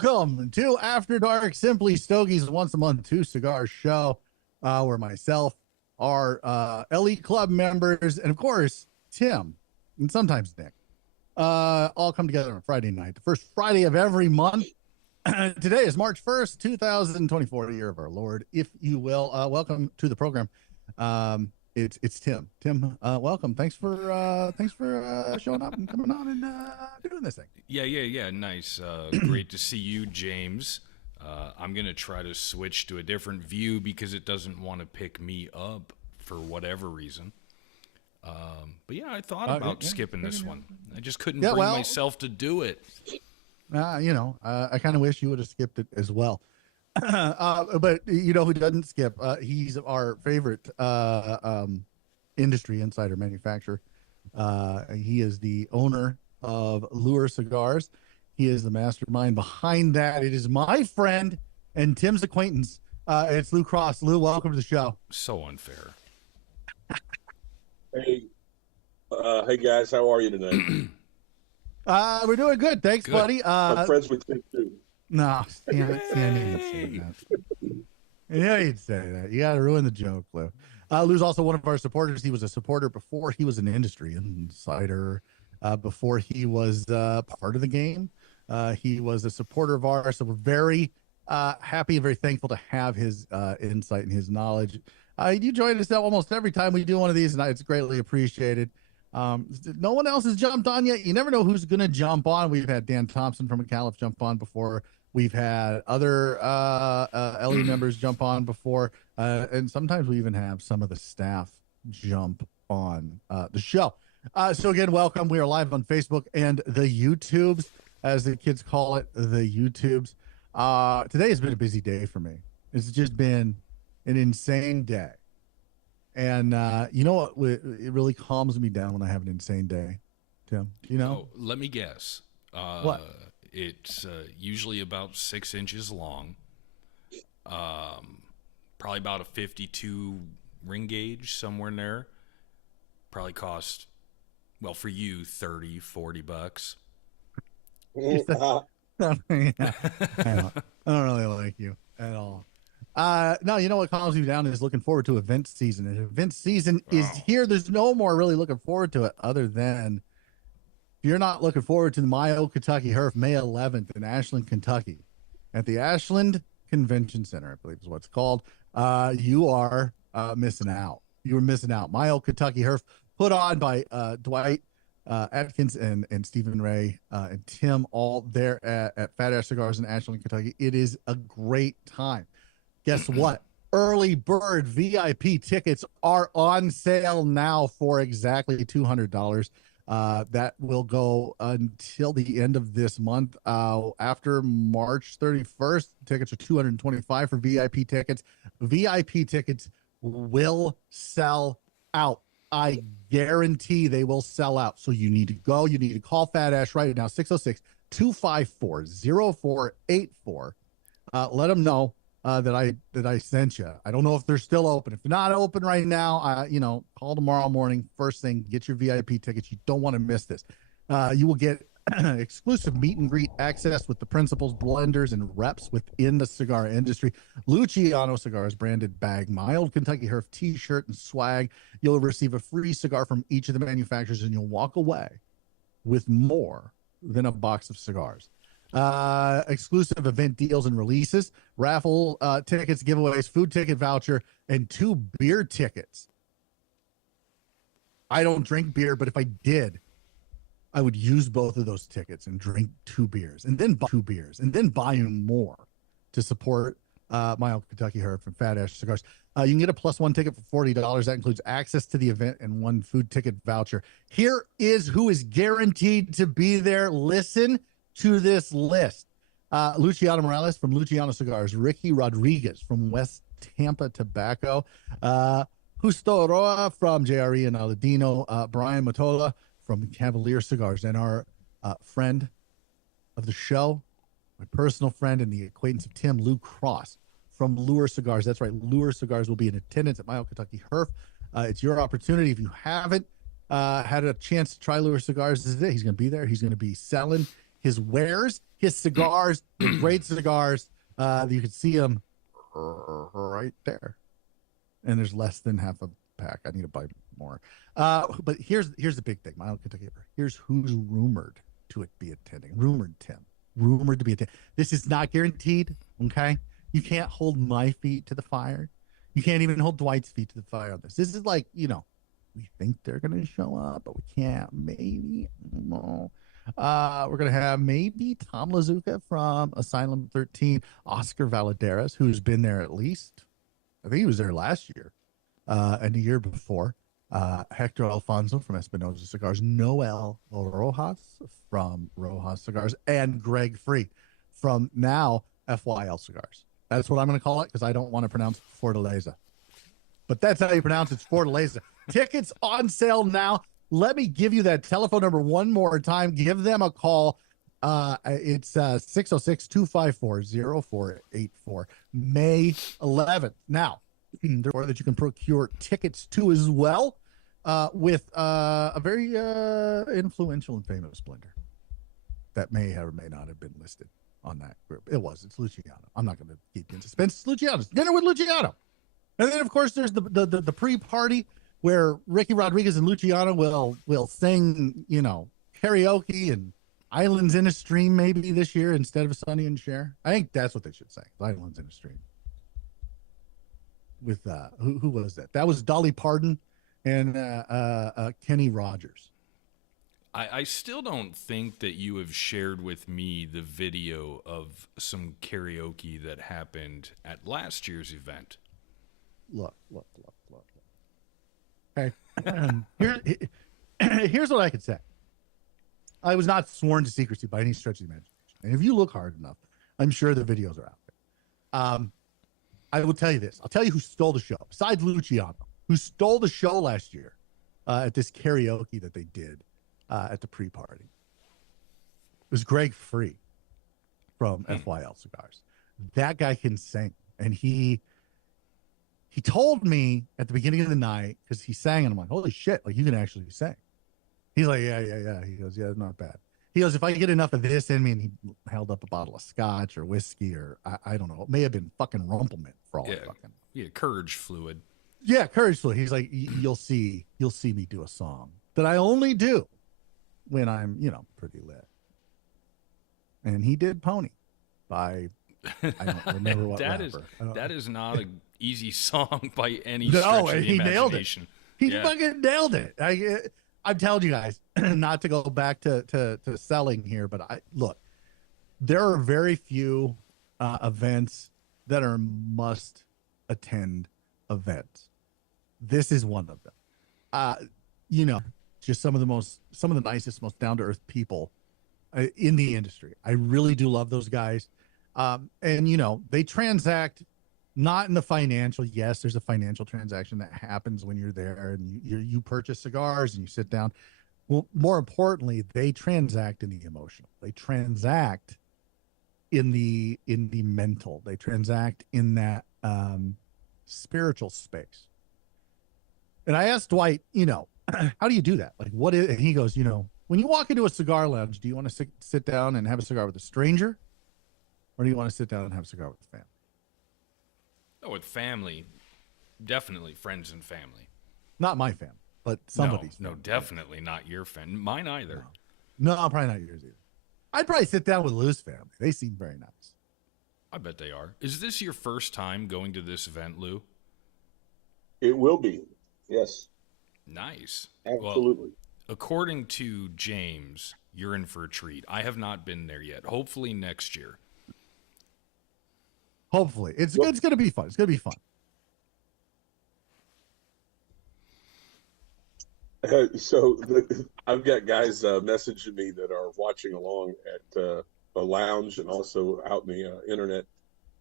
Welcome to After Dark, Simply Stogies once a month two cigar show, where myself, our elite club members, and of course Tim, and sometimes Nick, all come together on Friday night, the first Friday of every month. Today is March 1st, 2024, the year of our Lord, if you will. Welcome to the program. It's Tim. Tim, welcome. Thanks for showing up and coming on and doing this thing. Yeah. Nice. Great to see you, James. I'm going to try to switch to a different view because it doesn't want to pick me up for whatever reason. But yeah, I thought about skipping this one. I just couldn't bring myself to do it. I kind of wish you would have skipped it as well. But you know who doesn't skip? He's our favorite industry insider manufacturer. He is the owner of Lure Cigars. He is the mastermind behind that. It is my friend and Tim's acquaintance. It's Lou Cross. Lou, welcome to the show. So unfair. Hey guys, how are you tonight? We're doing good. Thanks, Good. buddy. I'm friends with Tim too. No, I knew you'd say that. Yeah, you'd say that. You got to ruin the joke, Lou. Lou's also one of our supporters. He was a supporter before he was an industry insider, before he was part of the game. He was a supporter of ours, so we're very happy and very thankful to have his insight and his knowledge. You join us almost every time we do one of these, and it's greatly appreciated. No one else has jumped on yet. You never know who's going to jump on. We've had Dan Thompson from McAuliffe jump on before. We've had other LE members jump on before. And sometimes we even have some of the staff jump on the show. So again, welcome. We are live on Facebook and the YouTubes, as the kids call it, the YouTubes. Today has been a busy day for me. It's just been an insane day. And you know what? It really calms me down when I have an insane day, Tim. You know? Oh, let me guess. What? It's usually about 6 inches long. Probably about a 52 ring gauge, somewhere in there. Probably cost, well, for you, $30-$40. I don't really like you at all. No, you know what calms me down is looking forward to event season. And event season is here. There's no more really looking forward to it other than if you're not looking forward to the My Old Kentucky Herf May 11th in Ashland, Kentucky at the Ashland Convention Center, I believe is what it's called. You are missing out. You're missing out. My Old Kentucky Herf put on by Dwight Atkins and Stephen Ray and Tim, all there at Fat Ash Cigars in Ashland, Kentucky. It is a great time. Guess what? Early bird VIP tickets are on sale now for exactly $200. That will go until the end of this month. After March 31st, tickets are $225 for VIP tickets. VIP tickets will sell out. I guarantee they will sell out. So you need to go. You need to call Fat Ash right now, 606-254-0484. Let them know that I sent you. I don't know if they're still open. If they're not open right now, call tomorrow morning. First thing, get your VIP tickets. You don't want to miss this. You will get exclusive meet and greet access with the principals, blenders, and reps within the cigar industry. Luciano Cigars branded bag, My Old Kentucky Herf t-shirt and swag. You'll receive a free cigar from each of the manufacturers, and you'll walk away with more than a box of cigars. Exclusive event deals and releases, raffle tickets, giveaways, food ticket voucher, and 2 beer tickets. I don't drink beer, but if I did, I would use both of those tickets and drink 2 beers and then buy more to support My Old Kentucky Herf and Fat Ash Cigars. You can get a +1 ticket for $40. That includes access to the event and 1 food ticket voucher. Here is who is guaranteed to be there. Listen to this list. Luciano Morales from Luciano Cigars, Ricky Rodriguez from West Tampa Tobacco, Justo Roa from JRE and Aladino, Brian Matola from Cavalier Cigars, and our friend of the show, my personal friend and the acquaintance of Tim, Lou Cross from Lure Cigars. That's right, Lure Cigars will be in attendance at My Old Kentucky Herf. It's your opportunity. If you haven't had a chance to try Lure Cigars, this is it. He's going to be there. He's going to be selling his wares, his cigars, they're great cigars. You can see them right there. And there's less than half a pack. I need to buy more. But here's the big thing. My own Kentucky. Here's who's rumored to be attending. Rumored, Tim. Rumored to be attending. This is not guaranteed, okay? You can't hold my feet to the fire. You can't even hold Dwight's feet to the fire on this. This is like, we think they're going to show up, but we can't. Maybe. No. We're going to have maybe Tom Lazuka from Asylum 13, Oscar Valadares, who's been there at least. I think he was there last year and the year before. Hector Alfonso from Espinosa Cigars, Noel Rojas from Rojas Cigars, and Greg Free from now FYL Cigars. That's what I'm going to call it because I don't want to pronounce Fortaleza. But that's how you pronounce it, Fortaleza. Tickets on sale now. Let me give you that telephone number one more time. Give them a call. It's 606-254-0484. May 11th. Now, or that you can procure tickets to as well with a very influential and famous blender that may or may not have been listed on that group. It's Luciano. I'm not going to keep you in suspense. It's Luciano's dinner with Luciano. And then, of course, there's the pre-party where Ricky Rodriguez and Luciano will sing, karaoke and Islands in a Stream maybe this year instead of Sonny and Cher. I think that's what they should say. Islands in a Stream. With who was that? That was Dolly Parton and Kenny Rogers. I still don't think that you have shared with me the video of some karaoke that happened at last year's event. Look. Okay. Here's what I could say. I was not sworn to secrecy by any stretch of the imagination. And if you look hard enough, I'm sure the videos are out there. I will tell you this. I'll tell you who stole the show. Besides Luciano, who stole the show last year at this karaoke that they did at the pre-party. It was Greg Free from FYL Cigars. That guy can sing. And he told me at the beginning of the night, because he sang, and I'm like, holy shit, like you can actually sing. He's like, yeah. He goes, yeah, it's not bad. He goes, if I get enough of this in me, and he held up a bottle of scotch or whiskey or I don't know. It may have been fucking rumplement for all I fucking. Yeah, courage fluid. Yeah, courage fluid. He's like, you'll see me do a song that I only do when I'm, pretty lit. And he did Pony by, I don't remember what that is not an easy song by any stretch of the imagination. He fucking nailed it. I'm telling you guys, not to go back to selling here, but there are very few events that are must attend events. This is one of them. Just some of the nicest, most down to earth people in the industry. I really do love those guys. And they transact not in the financial. Yes, there's a financial transaction that happens when you're there and you purchase cigars and you sit down. Well, more importantly, they transact in the emotional. They transact in the mental. They transact in that spiritual space. And I asked Dwight, how do you do that? Like, and he goes, when you walk into a cigar lounge, do you want to sit down and have a cigar with a stranger? Or do you want to sit down and have a cigar with family? Oh, with family, definitely friends and family. Not my family, but somebody's. No, definitely not your family. Mine either. No, probably not yours either. I'd probably sit down with Lou's family. They seem very nice. I bet they are. Is this your first time going to this event, Lou? It will be. Yes. Nice. Absolutely. Well, according to James, you're in for a treat. I have not been there yet. Hopefully next year. Hopefully. It's going to be fun. It's going to be fun. I've got guys messaging me that are watching along at a lounge and also out in the internet.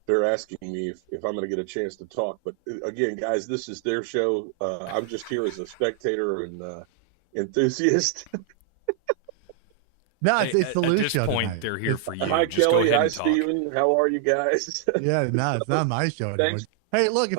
They're asking me if I'm going to get a chance to talk. But again, guys, this is their show. I'm just here as a spectator and enthusiast. No, it's the Lou show. At this point, tonight. They're here for you. Hi, Just Kelly. go ahead Hi, and talk. Steven. How are you guys? Yeah, no, it's not my show anymore. Hey, look,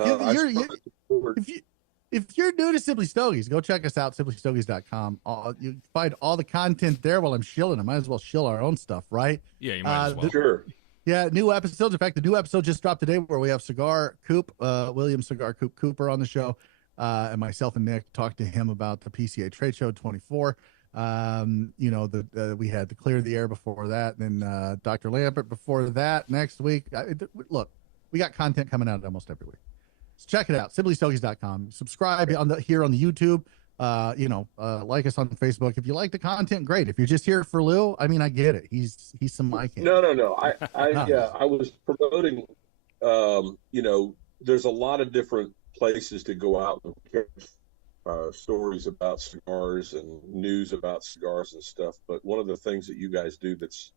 if you're new to Simply Stogies, go check us out, simplystogies.com. You find all the content there while I'm shilling. I might as well shill our own stuff, right? Yeah, you might as well. Sure. Yeah, new episodes. In fact, the new episode just dropped today where we have Cigar Coop, William Cigar Coop Cooper on the show. And myself and Nick talked to him about the PCA Trade Show 24. You know, we had the Clear the Air before that, and then Dr. Lambert before that. Next week, look, we got content coming out almost every week. So check it out, simplystogies.com. Subscribe here on the YouTube. Like us on Facebook. If you like the content, great. If you're just here for Lou, I mean, I get it. He's some mic. No. I was promoting. There's a lot of different places to go out and catch stories about cigars and news about cigars and stuff. But one of the things that you guys do that's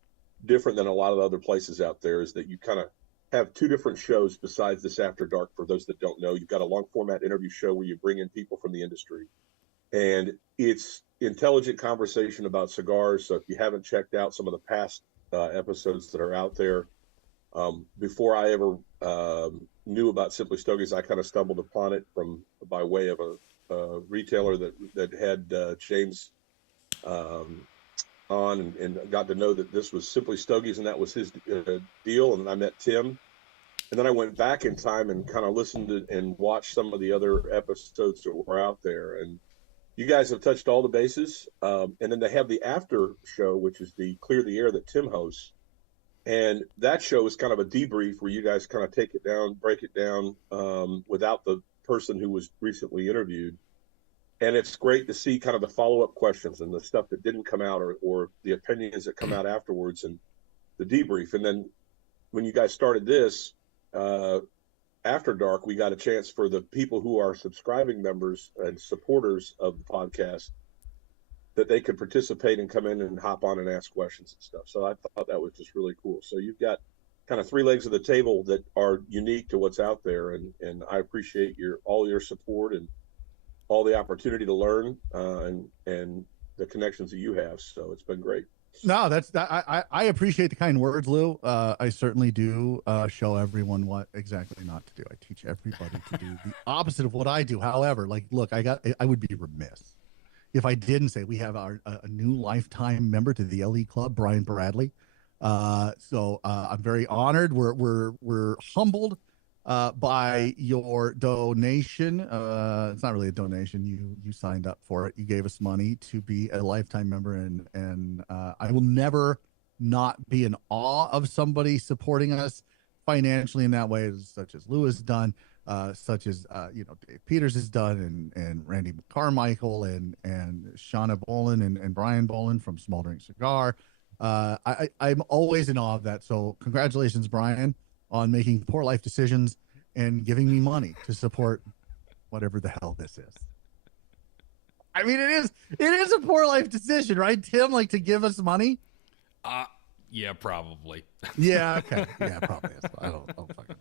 different than a lot of other places out there is that you kind of have two different shows besides this After Dark. For those that don't know, you've got a long format interview show where you bring in people from the industry, and it's intelligent conversation about cigars. So if you haven't checked out some of the past episodes that are out there, before I ever knew about Simply Stogies, I kind of stumbled upon it by way of a retailer that had James on, and got to know that this was Simply Stogies, and that was his deal. And I met Tim, and then I went back in time and kind of listened to and watched some of the other episodes that were out there. And you guys have touched all the bases. And then they have the after show, which is the Clear the Air that Tim hosts. And that show is kind of a debrief where you guys kind of take it down, break it down without the person who was recently interviewed. And it's great to see kind of the follow-up questions and the stuff that didn't come out, or the opinions that come out afterwards, and the debrief. And then when you guys started this, After Dark, we got a chance for the people who are subscribing members and supporters of the podcast that they could participate and come in and hop on and ask questions and stuff. So I thought that was just really cool. So you've got kind of three legs of the table that are unique to what's out there. And I appreciate all your support and all the opportunity to learn and the connections that you have. So it's been great. No, I appreciate the kind words, Lou. I certainly do show everyone what exactly not to do. I teach everybody to do the opposite of what I do. However, look, I would be remiss if I didn't say we have a new lifetime member to the LE Club, Brian Bradley. So I'm very honored. We're humbled by your donation. It's not really a donation. You signed up for it. You gave us money to be a lifetime member, and I will never not be in awe of somebody supporting us financially in that way, such as Lou has done, such as Dave Peters has done, and Randy Carmichael, and Shauna Bolin and Brian Bolin from Smoldering Cigar. I'm always in awe of that. So congratulations, Brian, on making poor life decisions and giving me money to support whatever the hell this is. I mean, it is a poor life decision, right, Tim? Like, to give us money? Yeah, probably. Yeah, okay. Yeah, probably is. I don't fucking know.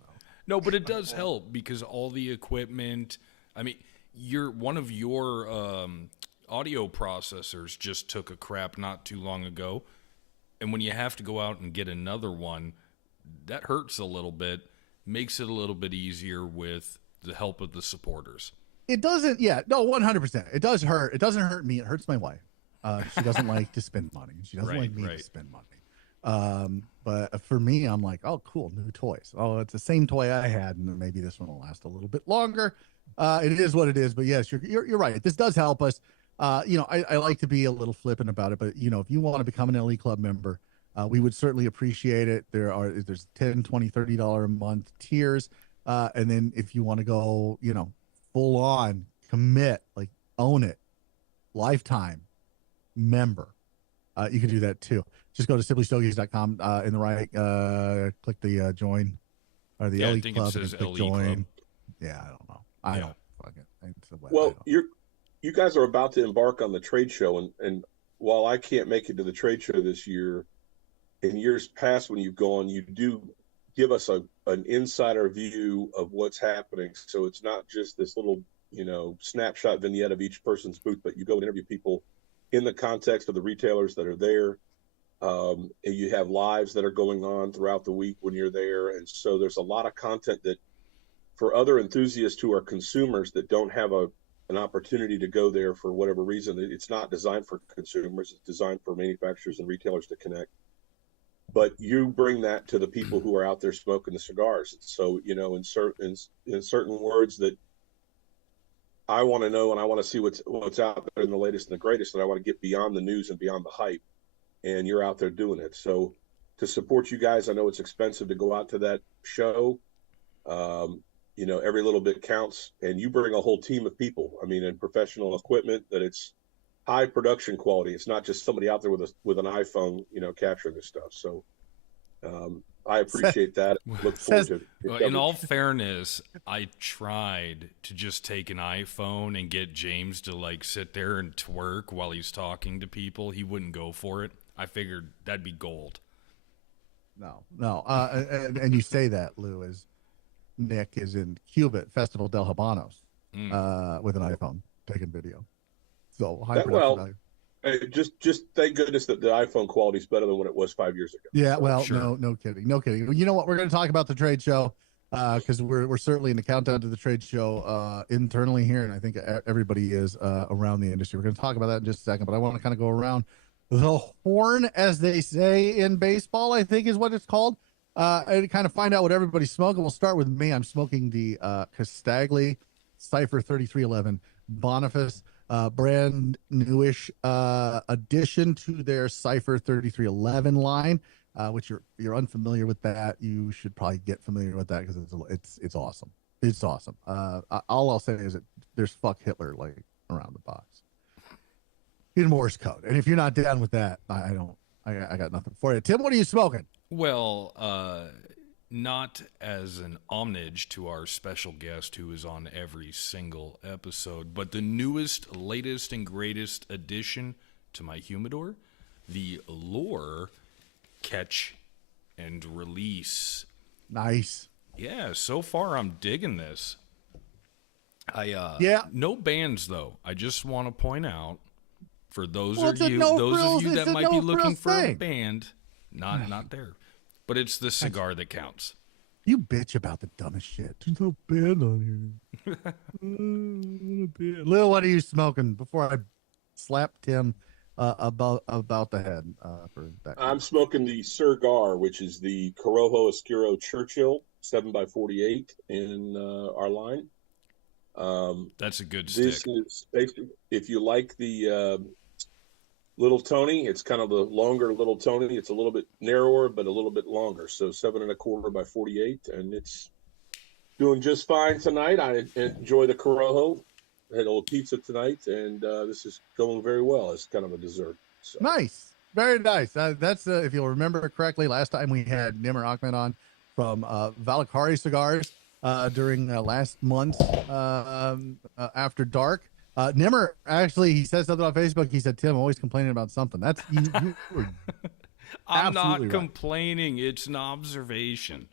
No, but it does help because all the equipment, I mean, one of your audio processors just took a crap not too long ago. And when you have to go out and get another one, that hurts a little bit, makes it a little bit easier with the help of the supporters. It doesn't, 100%. It does hurt. It doesn't hurt me. It hurts my wife. She doesn't like to spend money. She doesn't like me to spend money. But for me, I'm like, oh, cool, new toys. Oh, it's the same toy I had, and maybe this one will last a little bit longer. It is what it is. But yes, you're right. This does help us. I like to be a little flippant about it, but if you want to become an LE Club member, we would certainly appreciate it. There's $10, $20, $30 a month tiers. And then if you want to go, full on commit, like own it, lifetime member, you can do that too. Just go to simplystogies.com in the right, click the join or the LE Club. It says LE join. Club. Yeah, I don't know. I don't fucking. Well, you guys are about to embark on the trade show, and while I can't make it to the trade show this year, in years past when you've gone, you do give us an insider view of what's happening. So it's not just this little, snapshot vignette of each person's booth, but you go and interview people in the context of the retailers that are there. And you have lives that are going on throughout the week when you're there. And so there's a lot of content that for other enthusiasts who are consumers that don't have a an opportunity to go there for whatever reason. It's not designed for consumers. It's designed for manufacturers and retailers to connect. But you bring that to the people who are out there smoking the cigars. So, you know, in certain words that I want to know, and I want to see what's out there in the latest and the greatest, and I want to get beyond the news and beyond the hype. And you're out there doing it. So to support you guys, I know it's expensive to go out to that show. You know, every little bit counts, and you bring a whole team of people. I mean, in professional equipment, that it's high production quality. It's not just somebody out there with an iPhone, you know, capturing this stuff. So I appreciate that. Look forward to it. In all fairness, I tried to just take an iPhone and get James to like sit there and twerk while he's talking to people. He wouldn't go for it. I figured that'd be gold. No. And you say that, Lou, as Nick is in Cuba at Festival del Habanos with an iPhone taking video. So high production value. Just thank goodness that the iPhone quality is better than what it was 5 years ago. Yeah, so, well, sure. no kidding. You know what? We're going to talk about the trade show because we're certainly in the countdown to the trade show internally here, and I think everybody is around the industry. We're going to talk about that in just a second, but I want to kind of go around the horn, as they say in baseball, I think is what it's called, and kind of find out what everybody's smoking. We'll start with me. I'm smoking the Castagli Cypher 3311 Boniface, brand newish addition to their Cypher 3311 line, which you're unfamiliar with that. You should probably get familiar with that because it's awesome. It's awesome. All I'll say is that there's fuck Hitler like around the box in Morse code, and if you're not down with that, I got nothing for you. Tim, what are you smoking? Well, not as an homage to our special guest who is on every single episode, but the newest, latest, and greatest addition to my humidor, the Lure Catch and Release. Nice. Yeah, so far I'm digging this. No bands though. I just want to point out for those of you that might be looking for a band, not there. But it's the cigar that counts. You bitch about the dumbest shit. There's no band on here. Lil, what are you smoking before I slap Tim about the head for that? I'm smoking the Cigar, which is the Corojo Oscuro Churchill 7x48 in our line. That's a good this stick. Is basically, if you like the Little Tony, it's kind of the longer Little Tony. It's a little bit narrower, but a little bit longer. So 7.25x48, and it's doing just fine tonight. I enjoy the Corojo. I had a little pizza tonight, and this is going very well as kind of a dessert. So. Nice, very nice. That's if you'll remember correctly, last time we had Nimmer Ahmed on from Valakari Cigars during last month After Dark. Nimmer, actually, he said something on Facebook. He said, Tim, always complaining about something. That's you I'm not right. complaining. It's an observation.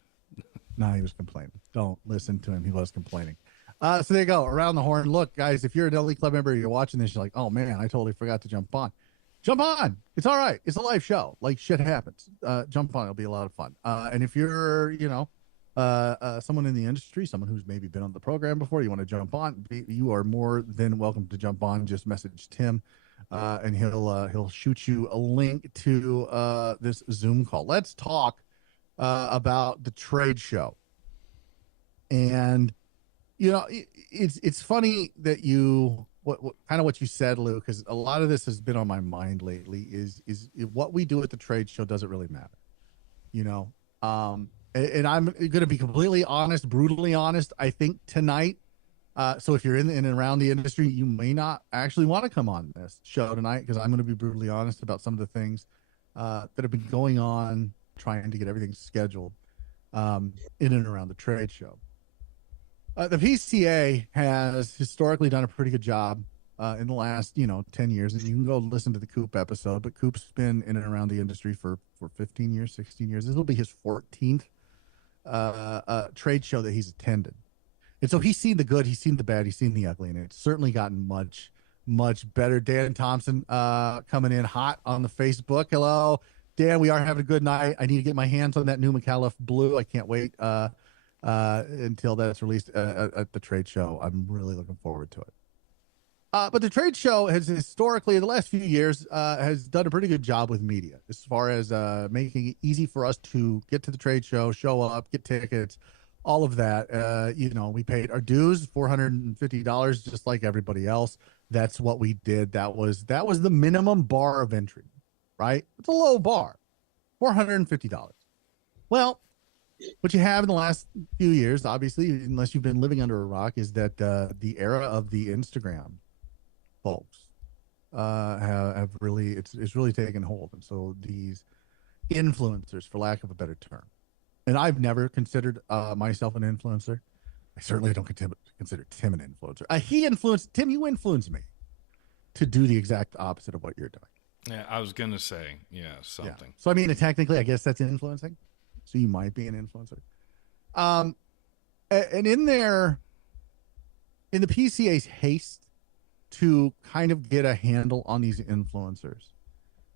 No, he was complaining. Don't listen to him. He was complaining. So there you go. Around the horn. Look, guys, if you're an LE Club member, you're watching this, you're like, oh, man, I totally forgot to jump on. Jump on. It's all right. It's a live show. Like, shit happens. Jump on. It'll be a lot of fun. And if you're, someone in the industry, someone who's maybe been on the program before, you want to jump on, you are more than welcome to jump on. Just message Tim, and he'll shoot you a link to this Zoom call. Let's talk about the trade show. And it's funny that what you said, Lou, because a lot of this has been on my mind lately. Is what we do at the trade show doesn't really matter, And I'm going to be completely honest, brutally honest. I think tonight, so if you're in and around the industry, you may not actually want to come on this show tonight because I'm going to be brutally honest about some of the things that have been going on, trying to get everything scheduled in and around the trade show. The PCA has historically done a pretty good job in the last, 10 years. And you can go listen to the Coop episode, but Coop's been in and around the industry for 15 years, 16 years. This will be his 14th trade show that he's attended. And so he's seen the good, he's seen the bad, he's seen the ugly, and it's certainly gotten much, much better. Dan Thompson coming in hot on the Facebook. Hello, Dan, we are having a good night. I need to get my hands on that new McAuliffe Blue. I can't wait until that's released at the trade show. I'm really looking forward to it. But the trade show has historically, in the last few years, has done a pretty good job with media as far as making it easy for us to get to the trade show, show up, get tickets, all of that. We paid our dues, $450, just like everybody else. That's what we did. That was the minimum bar of entry, right? It's a low bar, $450. Well, what you have in the last few years, obviously, unless you've been living under a rock, is that the era of the Instagram folks have really, it's really taken hold. And so these influencers, for lack of a better term, and I've never considered myself an influencer. I certainly don't consider Tim an influencer. Tim, you influenced me to do the exact opposite of what you're doing. Yeah, I was going to say, something. Yeah. So, I mean, technically, I guess that's influencing. So you might be an influencer. And in the PCA's haste to kind of get a handle on these influencers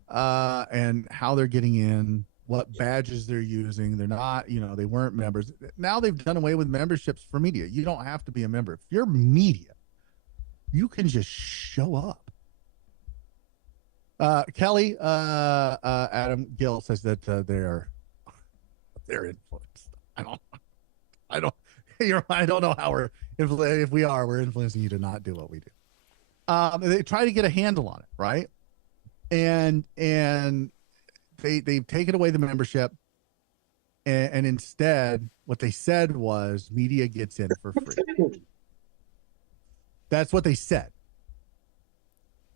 and how they're getting in, what badges they're using. They're not, they weren't members. Now they've done away with memberships for media. You don't have to be a member. If you're media, you can just show up. Kelly, Adam Gill says that they're influenced. I don't know how if we're influencing you to not do what we do. They try to get a handle on it, right? And they've taken away the membership, and instead what they said was media gets in for free. That's what they said.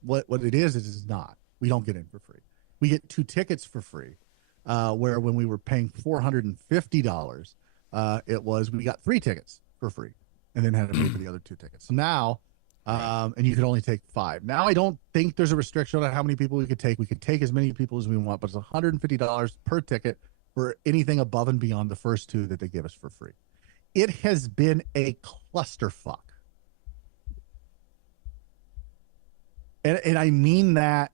What it is not. We don't get in for free. We get 2 tickets for free. Where when we were paying $450, we got 3 tickets for free, and then had to pay for the other 2 tickets. So now, and you could only take 5. Now I don't think there's a restriction on how many people we could take. We could take as many people as we want, but it's $150 per ticket for anything above and beyond the first 2 that they give us for free. It has been a clusterfuck. And I mean that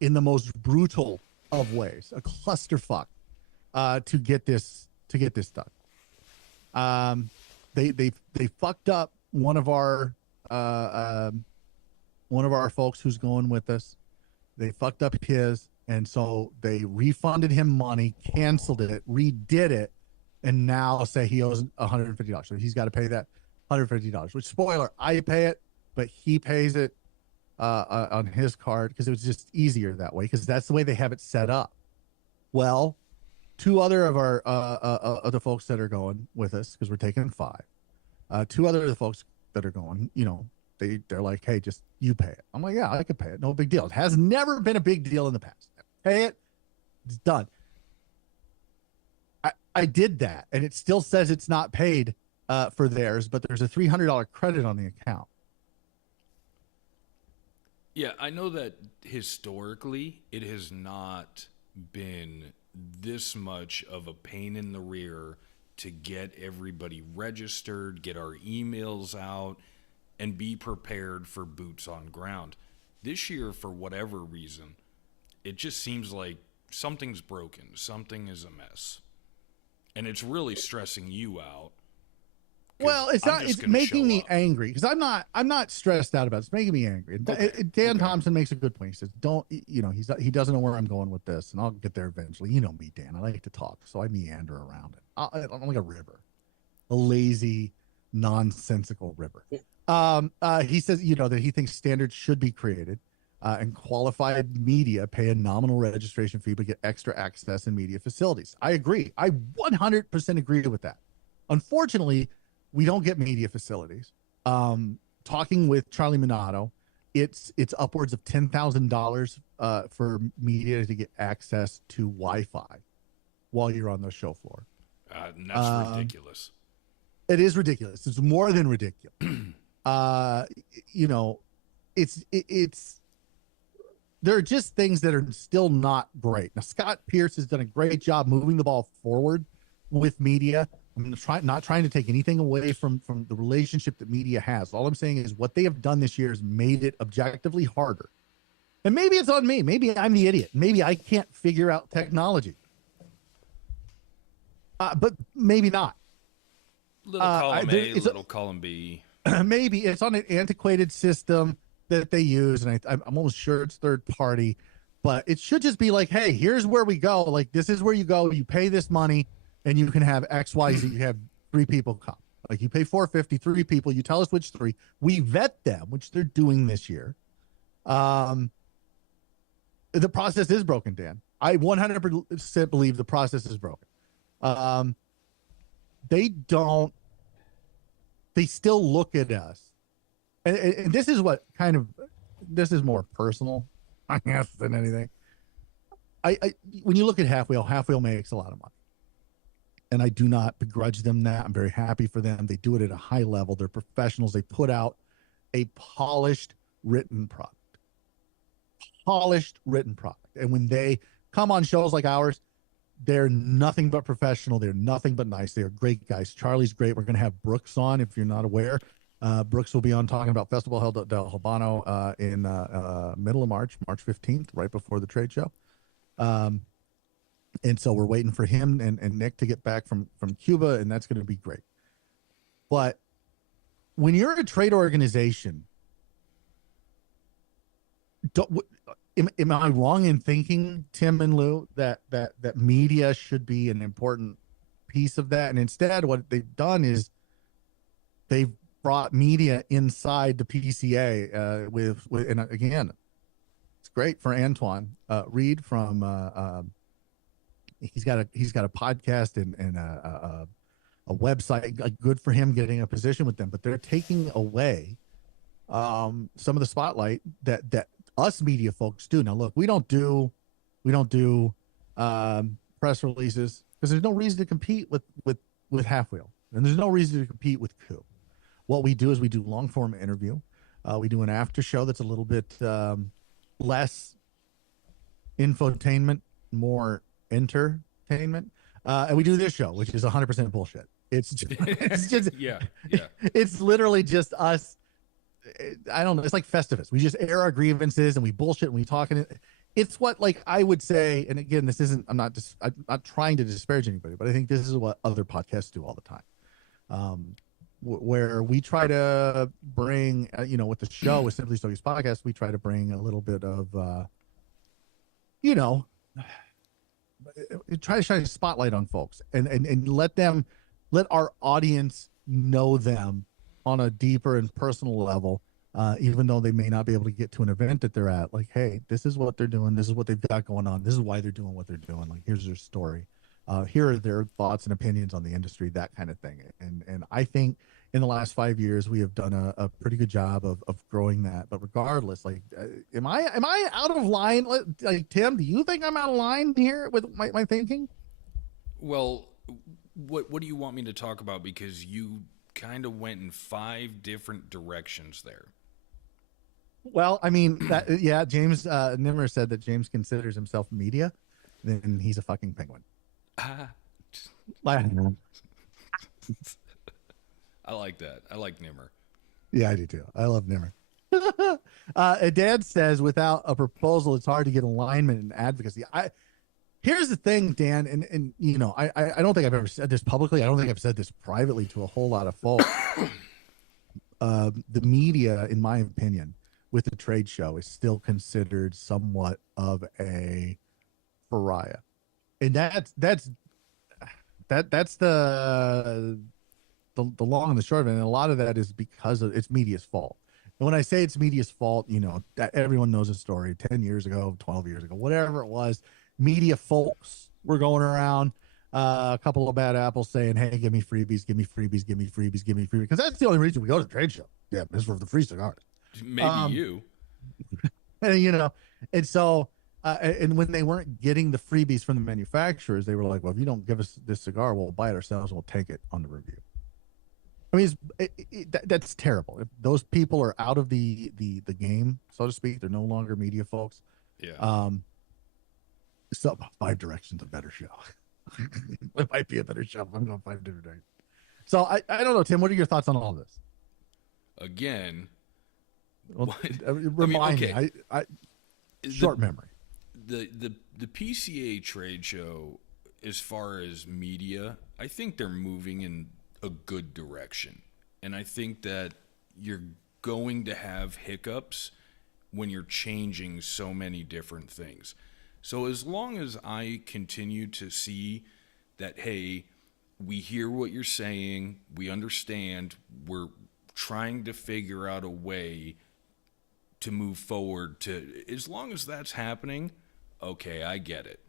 in the most brutal of ways, a clusterfuck to get this done. They fucked up one of our folks who's going with us. They fucked up his, and so they refunded him money, canceled it, redid it, and now say he owes $150. So he's got to pay that $150. Which, spoiler, I pay it, but he pays it on his card because it was just easier that way, because that's the way they have it set up. Well, 2 other of our other folks that are going with us, because we're taking 5, 2 other of the folks that are going, they're like, hey, just you pay it. I'm like, yeah, I could pay it, no big deal. It has never been a big deal in the past. Pay it, it's done. I did that, and it still says it's not paid for theirs, but there's a $300 credit on the account. Yeah, I know that historically it has not been this much of a pain in the rear to get everybody registered, get our emails out, and be prepared for boots on ground. This year, for whatever reason, it just seems like something's broken, something is a mess. And it's really stressing you out. Well, it's making me angry, because I'm not stressed out about it. It's making me angry. Okay. Dan Thompson makes a good point. He says, he doesn't know where I'm going with this, and I'll get there eventually. You know me, Dan. I like to talk, so I meander around it. I'm like a river, a lazy, nonsensical river. He says, that he thinks standards should be created, and qualified media pay a nominal registration fee but get extra access in media facilities. I agree. I 100% agree with that. Unfortunately, we don't get media facilities. Talking with Charlie Minato, it's upwards of $10,000 for media to get access to Wi-Fi while you're on the show floor. And that's ridiculous. It is ridiculous. It's more than ridiculous. It's there are just things that are still not great. Now, Scott Pierce has done a great job moving the ball forward with media. I'm not trying to take anything away from the relationship that media has. All I'm saying is what they have done this year has made it objectively harder. And maybe it's on me. Maybe I'm the idiot. Maybe I can't figure out technology. But maybe not. Little column A, little column B. maybe it's on an antiquated system that they use, and I'm almost sure it's third party, but it should just be like, hey, here's where we go. Like, this is where you go. You pay this money, and you can have X, Y, Z. You have 3 people come. Like, you pay $450, 3 people. You tell us which 3. We vet them, which they're doing this year. The process is broken, Dan. I 100% believe the process is broken. They still look at us. And this is what this is more personal, I guess, than anything. When you look at Half Wheel makes a lot of money. And I do not begrudge them that. I'm very happy for them. They do it at a high level. They're professionals. They put out a polished written product. And when they come on shows like ours, they're nothing but professional. They're nothing but nice. They're great guys. Charlie's great. We're going to have Brooks on, if you're not aware. Brooks will be on talking about Festival del Habano in middle of March 15th, right before the trade show. And so we're waiting for him and Nick to get back from Cuba, and that's going to be great. But when you're a trade organization, am I wrong in thinking, Tim and Lou, that media should be an important piece of that? And instead, what they've done is they've brought media inside the PCA with and again, it's great for Antoine Reed from he's got a podcast and a website. Like, good for him getting a position with them, but they're taking away some of the spotlight that us media folks do. Now, look, we don't do press releases because there's no reason to compete with Half Wheel, and there's no reason to compete with Coup. What we do is we do long form interview. We do an after show that's a little bit less infotainment, more entertainment, and we do this show, which is 100% bullshit. It's just yeah. It's literally just us. I don't know. It's like Festivus. We just air our grievances and we bullshit and we talk. And it's what, like, I would say, and again, this isn't, I'm not trying to disparage anybody, but I think this is what other podcasts do all the time. Where we try to bring, with the show, with Simply Stogies Podcast, we try to bring a little bit of, try to shine a spotlight on folks and let our audience know them on a deeper and personal level, even though they may not be able to get to an event that they're at. Like, hey, this is what they're doing. This is what they've got going on. This is why they're doing what they're doing. Like, here's their story. Here are their thoughts and opinions on the industry, that kind of thing. And I think in the last 5 years, we have done a pretty good job of growing that. But regardless, like, am I out of line? Like, Tim, do you think I'm out of line here with my thinking? Well, what do you want me to talk about? Because you kind of went in 5 different directions there. Well, I mean, James Nimmer said that James considers himself media, then he's a fucking penguin. I like that. I like Nimmer. Yeah, I do too. I love Nimmer. Dad says, without a proposal, it's hard to get alignment and advocacy. Here's the thing, Dan, and I don't think I've ever said this publicly. I don't think I've said this privately to a whole lot of folks. The media, in my opinion, with the trade show is still considered somewhat of a pariah. And that's the long and the short of it. And a lot of that is because it's media's fault. And when I say it's media's fault, that everyone knows a story 10 years ago, 12 years ago, whatever it was. Media folks were going around, a couple of bad apples saying, hey, give me freebies, give me freebies, give me freebies, give me freebies. Because that's the only reason we go to the trade show. Yeah, it's for the free cigars. Maybe you. And, and so, and when they weren't getting the freebies from the manufacturers, they were like, well, if you don't give us this cigar, we'll buy it ourselves and we'll take it on the review. I mean, that's terrible. If those people are out of the game, so to speak, they're no longer media folks. Yeah. So 5 Directions a better show. It might be a better show if I'm going 5 different directions. So I don't know, Tim, what are your thoughts on all this? Again, well, remind me. Short memory. The PCA trade show, as far as media, I think they're moving in a good direction. And I think that you're going to have hiccups when you're changing so many different things. So as long as I continue to see that, hey, we hear what you're saying, we understand, we're trying to figure out a way to move forward, to as long as that's happening, okay, I get it.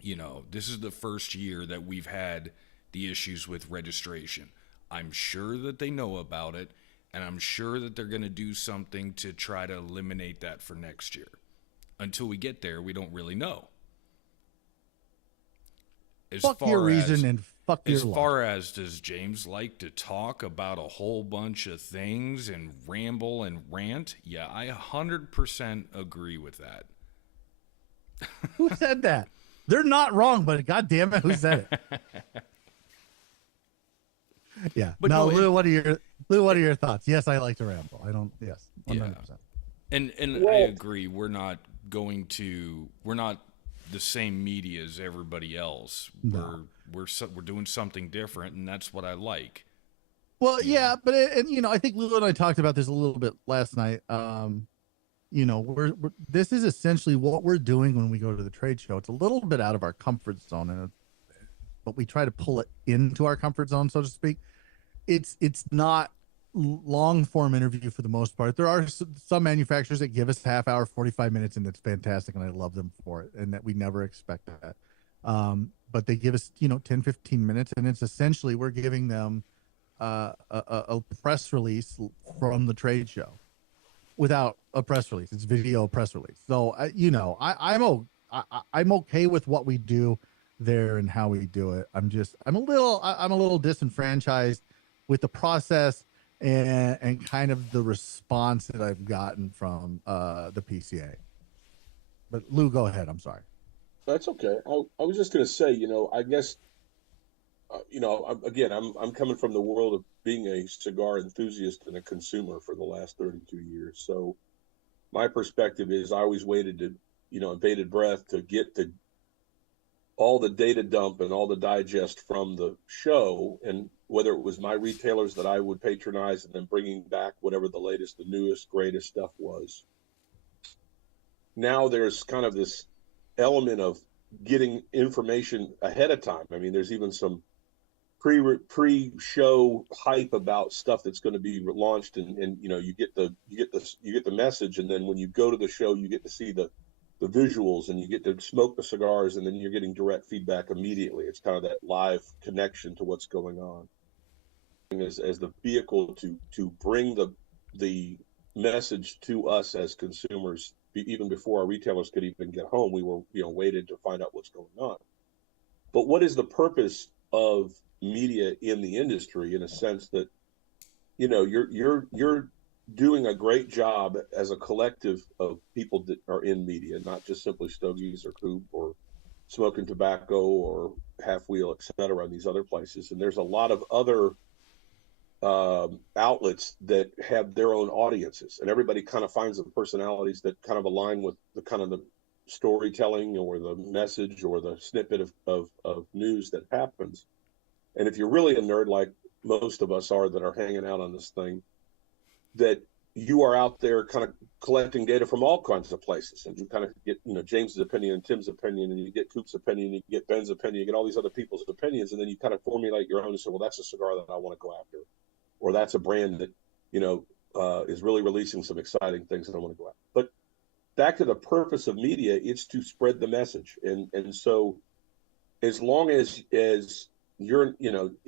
You know, this is the first year that we've had the issues with registration. I'm sure that they know about it, and I'm sure that they're going to do something to try to eliminate that for next year. Until we get there, we don't really know. Fuck your reason and fuck your As far as, does James like to talk about a whole bunch of things and ramble and rant? Yeah, I 100% agree with that. Who said that? They're not wrong, but God damn it, who said it? Yeah. But no, Lou, what are your thoughts? Yes, I like to ramble. I don't. Yes, 100%. Yeah. And I agree. We're not the same media as everybody else. No. We're doing something different, and that's what I like. Well, yeah, but I think Lou and I talked about this a little bit last night. We're this is essentially what we're doing when we go to the trade show. It's a little bit out of our comfort zone, but we try to pull it into our comfort zone, so to speak. It's not long form interview for the most part. There are some manufacturers that give us half hour, 45 minutes, and it's fantastic, and I love them for it, and that we never expect that. But they give us 10, 15 minutes, and it's essentially we're giving them a press release from the trade show without a press release. It's video press release. So I'm okay with what we do there and how we do it. I'm a little disenfranchised with the process and kind of the response that I've gotten from the PCA. But Lou, go ahead. I'm sorry. That's okay. I was just going to say, I guess, again, I'm coming from the world of being a cigar enthusiast and a consumer for the last 32 years. So my perspective is I always waited to, bated breath to get all the data dump and all the digest from the show, and whether it was my retailers that I would patronize and then bringing back whatever the latest, the newest, greatest stuff was. Now there's kind of this element of getting information ahead of time. I mean, there's even some pre-show hype about stuff that's going to be launched, and you get the message, and then when you go to the show, you get to see the visuals, and you get to smoke the cigars, and then you're getting direct feedback immediately. It's kind of that live connection to what's going on. As the vehicle to bring the message to us as consumers, even before our retailers could even get home, we were waited to find out what's going on. But what is the purpose of media in the industry, in a sense that you're doing a great job as a collective of people that are in media, not just Simply Stogies or Coop or Smoking Tobacco or Half Wheel, et cetera, and these other places. And there's a lot of other outlets that have their own audiences, and everybody kind of finds the personalities that kind of align with the kind of the storytelling or the message or the snippet of news that happens. And if you're really a nerd like most of us are that are hanging out on this thing, that you are out there kind of collecting data from all kinds of places, and you kind of get James's opinion and Tim's opinion, and you get Coop's opinion, you get Ben's opinion, you get all these other people's opinions, and then you kind of formulate your own and say, well, that's a cigar that I want to go after, or that's a brand that is really releasing some exciting things that I want to go after. But back to the purpose of media, it's to spread the message, and so as long as you're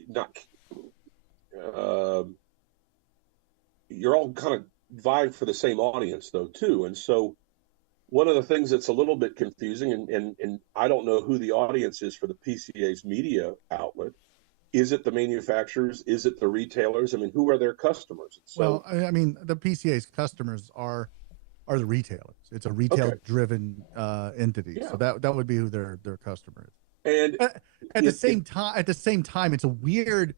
not you're all kind of vying for the same audience though too. And so one of the things that's a little bit confusing, and I don't know who the audience is for the PCA's media outlet. Is it the manufacturers? Is it the retailers? I mean, who are their customers? So, well, I mean, the PCA's customers are the retailers. It's a retail driven entity. Yeah. So that would be who their customer is. And at the same time, it's a weird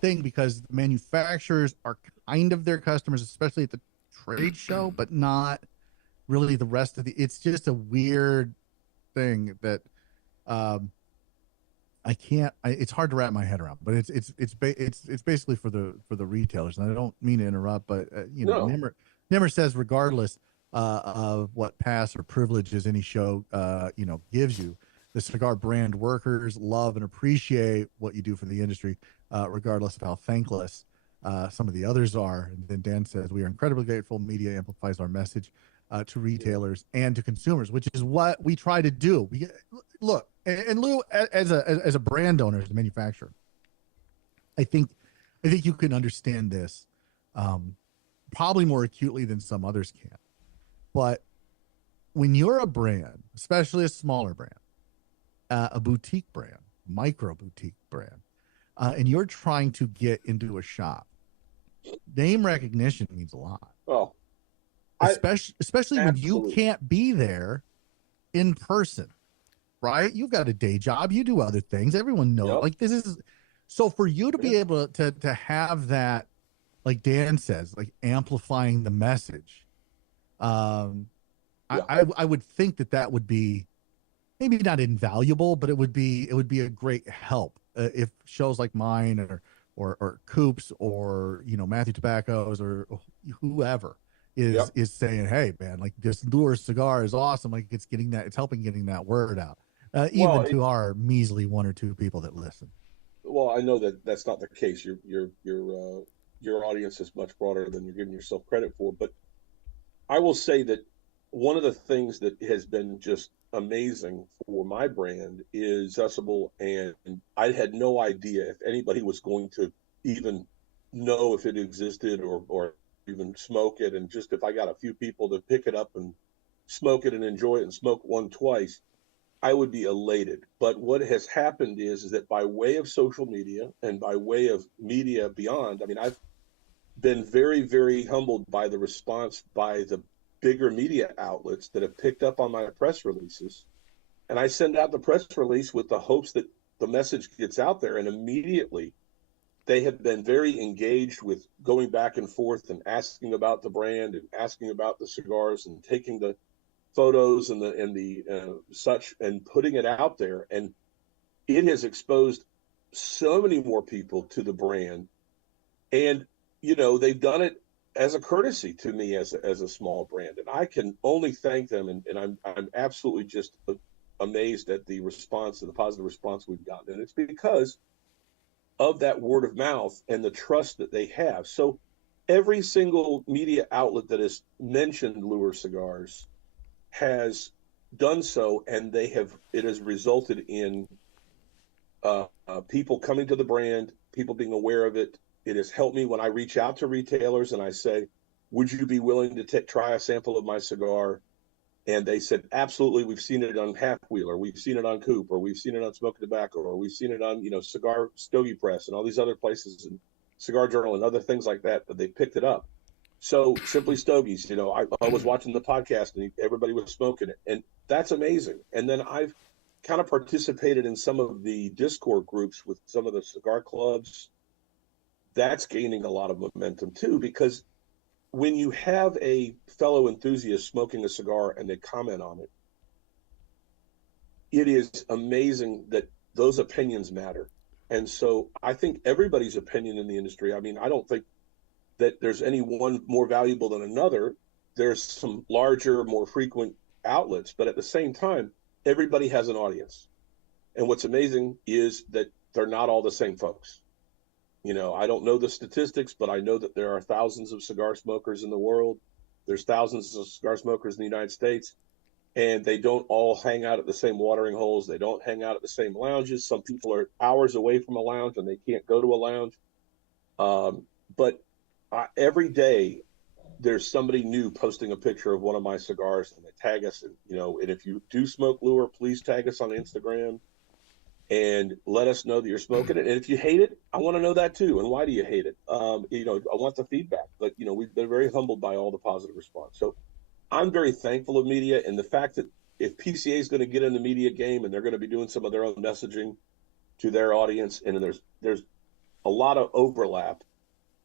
thing because the manufacturers are kind of their customers, especially at the trade show, but not really the rest of it's just a weird thing that it's hard to wrap my head around, but it's basically for the retailers. And I don't mean to interrupt, but No. Nimmer says regardless of what pass or privileges any show gives you, the cigar brand workers love and appreciate what you do for the industry, regardless of how thankless some of the others are. And then Dan says, we are incredibly grateful. Media amplifies our message to retailers and to consumers, which is what we try to do. We look, and Lou, as a brand owner, as a manufacturer, I think you can understand this probably more acutely than some others can. But when you're a brand, especially a smaller brand, a boutique brand, micro boutique brand, and you're trying to get into a shop, name recognition means a lot. Oh, especially when you can't be there in person, right? You've got a day job, you do other things. Everyone knows. Yep. Like, this is so for you to be able to have that, like Dan says, like amplifying the message. I would think that would be maybe not invaluable, but it would be a great help if shows like mine or Coops or Matthew Tobaccos or whoever is saying, hey man, like this Lure cigar is awesome. Like it's helping getting that word out, even to our measly one or two people that listen. Well, I know that that's not the case. Your audience is much broader than you're giving yourself credit for. But I will say that one of the things that has been just amazing for my brand is accessible, and I had no idea if anybody was going to even know if it existed or even smoke it. And just if I got a few people to pick it up and smoke it and enjoy it and smoke one twice, I would be elated. But what has happened is that by way of social media and by way of media beyond, I mean, I've been very, very humbled by the response by the bigger media outlets that have picked up on my press releases. And I send out the press release with the hopes that the message gets out there, and immediately they have been very engaged with going back and forth and asking about the brand and asking about the cigars and taking the photos and the such and putting it out there. And it has exposed so many more people to the brand. And, they've done it as a courtesy to me as a small brand. And I can only thank them. And I'm absolutely just amazed at the response and the positive response we've gotten. And it's because of that word of mouth and the trust that they have. So every single media outlet that has mentioned Lure cigars has done so, and it has resulted in people coming to the brand, people being aware of it. It has helped me when I reach out to retailers and I say, would you be willing to try a sample of my cigar? And they said, absolutely. We've seen it on Half Wheel, or we've seen it on Coop, or we've seen it on Smoking Tobacco, or we've seen it on, Cigar Stogie Press and all these other places, and Cigar Journal and other things like that they picked it up. So Simply Stogies, I was watching the podcast and everybody was smoking it, and that's amazing. And then I've kind of participated in some of the Discord groups with some of the cigar clubs. That's gaining a lot of momentum too, because when you have a fellow enthusiast smoking a cigar and they comment on it, it is amazing that those opinions matter. And so I think everybody's opinion in the industry, I mean, I don't think that there's any one more valuable than another. There's some larger, more frequent outlets, but at the same time, everybody has an audience. And what's amazing is that they're not all the same folks. I don't know the statistics, but I know that there are thousands of cigar smokers in the world. There's thousands of cigar smokers in the United States, and they don't all hang out at the same watering holes. They don't hang out at the same lounges. Some people are hours away from a lounge and they can't go to a lounge. But every day there's somebody new posting a picture of one of my cigars, and they tag us. And if you do smoke Lure, please tag us on Instagram and let us know that you're smoking it. And if you hate it, I want to know that too. And why do you hate it? I want the feedback. But, we've been very humbled by all the positive response. So I'm very thankful of media, and the fact that if PCA is going to get in the media game and they're going to be doing some of their own messaging to their audience, and there's a lot of overlap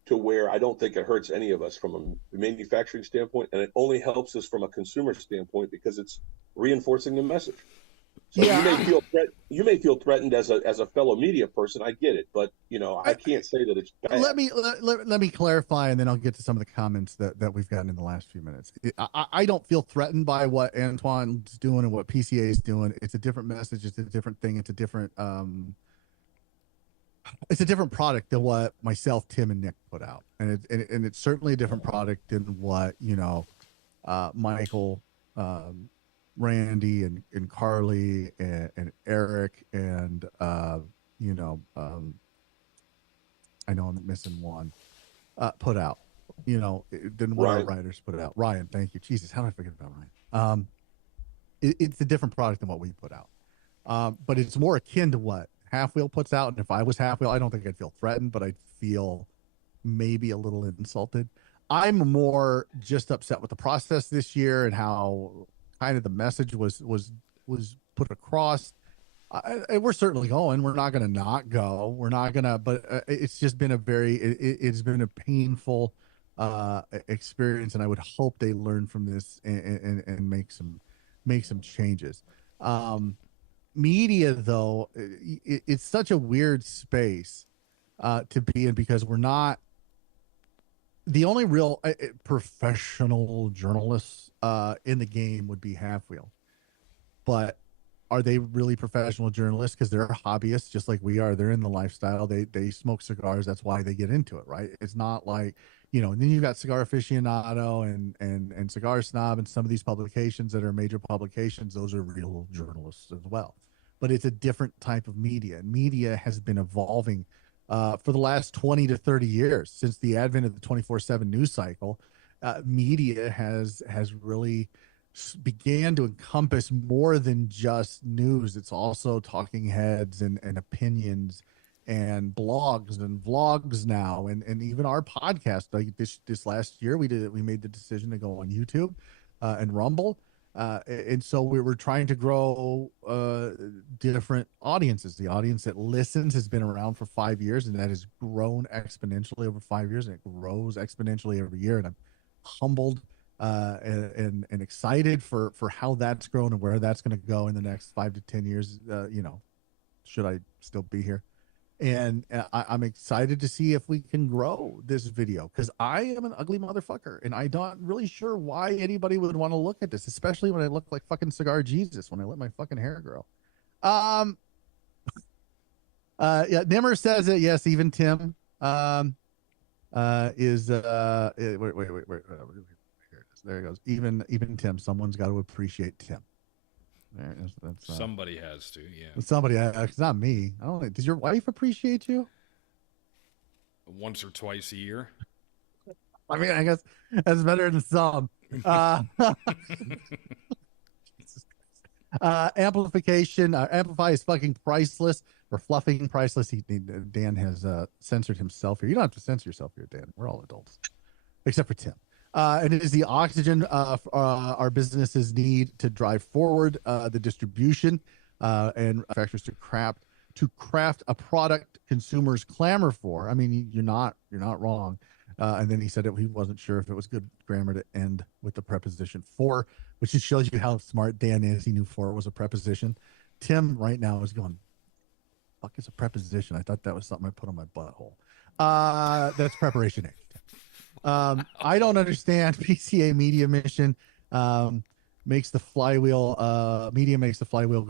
to where I don't think it hurts any of us from a manufacturing standpoint, and it only helps us from a consumer standpoint because it's reinforcing the message. So you may feel threatened as a fellow media person. I get it, but I can't say that it's bad. Let me clarify, and then I'll get to some of the comments that we've gotten in the last few minutes. I don't feel threatened by what Antoine's doing and what PCA is doing. It's a different message. It's a different thing. It's a different product than what myself, Tim, and Nick put out, and it's certainly a different product than what Michael, Randy, and Carly, and Eric, and I know I'm missing one, put out, than what our writers put out. Ryan, thank you. Jesus, how did I forget about Ryan? It's a different product than what we put out, but it's more akin to what Half Wheel puts out. And if I was Half Wheel, I don't think I'd feel threatened, but I'd feel maybe a little insulted. I'm more just upset with the process this year and how kind of the message was put across. We're certainly going. We're not going to not go. We're not going to, but it's just been it's been a painful experience, and I would hope they learn from this and make some changes. Media, though, it's such a weird space to be in, because we're not the only real professional journalists in the game would be Half Wheel, but are they really professional journalists? Because they're hobbyists just like we are. They're in the lifestyle. They smoke cigars. That's why they get into it, right? It's not like, and then you've got Cigar Aficionado and Cigar Snob and some of these publications that are major publications. Those are real journalists as well. But it's a different type of media. And media has been evolving for the last 20 to 30 years since the advent of the 24/7 news cycle. Media has really began to encompass more than just news. It's also talking heads and opinions and blogs and vlogs now, and even our podcast. Like this last year, we made the decision to go on YouTube and Rumble, and so we were trying to grow different audiences. The audience that listens has been around for 5 years, and that has grown exponentially over 5 years, and it grows exponentially every year. And I'm humbled and excited for how that's grown and where that's going to go in the next 5 to 10 years. Should I still be here? And I'm excited to see if we can grow this video, because I am an ugly motherfucker, and I'm not really sure why anybody would want to look at this, especially when I look like fucking Cigar Jesus when I let my fucking hair grow. Yeah, Nimmer says it. Yes, even Tim is wait. There he goes. Even Tim. Someone's got to appreciate Tim. That's, somebody has to, yeah. Somebody. It's not me. I don't know. Does your wife appreciate you? Once or twice a year. I mean, I guess that's better than some. Amplification. Amplify is fucking priceless. Or fluffing priceless. Dan has censored himself here. You don't have to censor yourself here, Dan. We're all adults, except for Tim. And it is the oxygen our businesses need to drive forward the distribution and manufacturers to craft a product consumers clamor for. I mean, you're not wrong. And then he said he wasn't sure if it was good grammar to end with the preposition for, which just shows you how smart Dan is. He knew for was a preposition. Tim right now is going, fuck is a preposition? I thought that was something I put on my butthole. That's preparation A. I don't understand. PCA media mission makes the flywheel go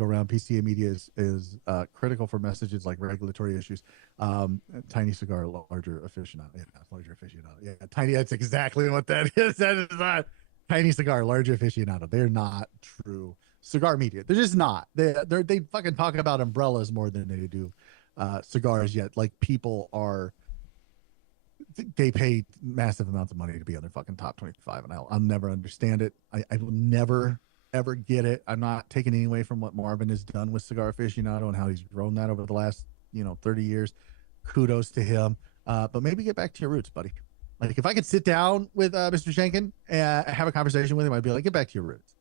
around. PCA media is critical for messages like regulatory issues. Tiny cigar, larger aficionado. Yeah, larger aficionado. Yeah, tiny. That's exactly what that is. That is not tiny cigar, larger aficionado. They're not true cigar media. They're just not. They fucking talk about umbrellas more than they do cigars. Yet, like, people are. They pay massive amounts of money to be on their fucking top 25, and I'll never understand it. I will never ever get it. I'm not taking any away from what Marvin has done with Cigar Aficionado and how he's grown that over the last 30 years. Kudos to him. But maybe get back to your roots, buddy. Like, if I could sit down with Mr. Schenken and have a conversation with him, I'd be like, get back to your roots.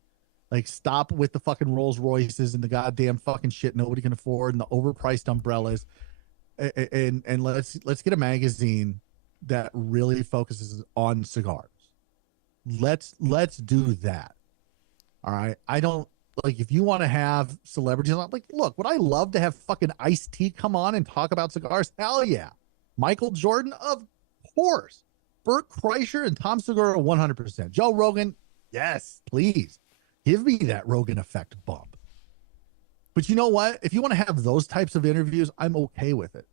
Like, stop with the fucking Rolls Royces and the goddamn fucking shit nobody can afford and the overpriced umbrellas, and let's get a magazine that really focuses on cigars. Let's do that. All right. I don't Like, if you want to have celebrities on, like, look, would I love to have fucking Ice-T come on and talk about cigars? Hell yeah. Michael Jordan, of course. Burt Kreischer and Tom Segura, 100%. Joe Rogan, yes, please. Give me that Rogan effect bump. But you know what? If you want to have those types of interviews, I'm okay with it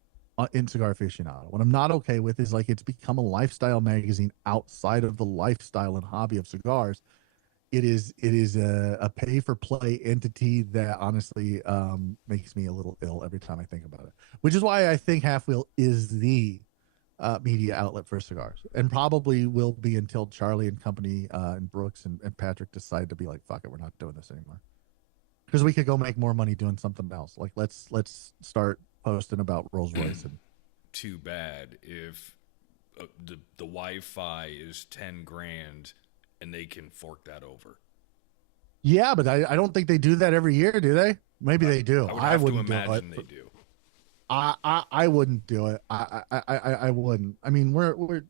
in Cigar Aficionado. What I'm not okay with is, like, it's become a lifestyle magazine outside of the lifestyle and hobby of cigars. It is a pay for play entity that honestly makes me a little ill every time I think about it. Which is why I think Half Wheel is the media outlet for cigars, and probably will be until Charlie and company and Brooks and Patrick decide to be like, fuck it, we're not doing this anymore. Because we could go make more money doing something else. Like, let's start posting about Rolls Royce. And too bad if the Wi-Fi is 10 grand and they can fork that over. Yeah, but I don't think they do that every year, do they? Maybe they do. I wouldn't imagine they do. I wouldn't do it. I wouldn't. I mean, we're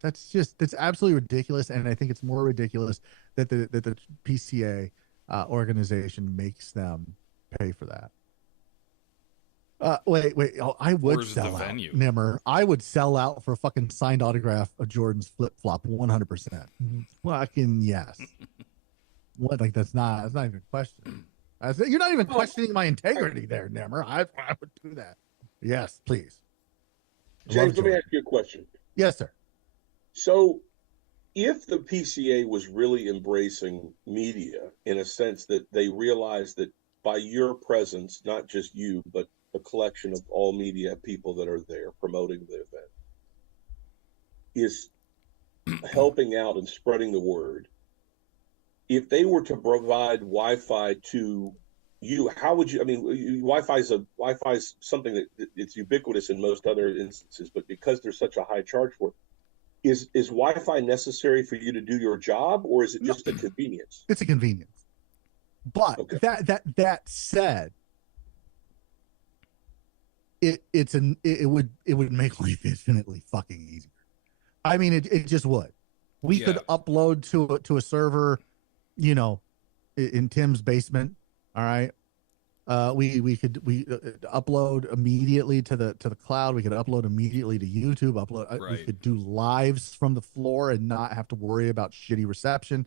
that's absolutely ridiculous, and I think it's more ridiculous that the PCA organization makes them pay for that. Wait. Oh, I would sell out, Nimmer. I would sell out for a fucking signed autograph of Jordan's flip flop, 100%. Fucking yes. What? Like, that's not even a question. You're not even questioning my integrity there, Nimmer. I would do that. Yes, please. James, let me ask you a question. Yes, sir. So, if the PCA was really embracing media in a sense that they realized that by your presence, not just you, but a collection of all media people that are there promoting the event, is helping out and spreading the word, if they were to provide Wi-Fi to you, how would you? I mean, Wi-Fi is something that it's ubiquitous in most other instances, but because there's such a high charge for it, is Wi-Fi necessary for you to do your job, or is it just a convenience? It's a convenience. But okay. that said, it would make life infinitely fucking easier. I mean, it just would. We could upload to a server, you know, in Tim's basement. All right. We could upload immediately to the cloud. We could upload immediately to YouTube. Right. We could do lives from the floor and not have to worry about shitty reception.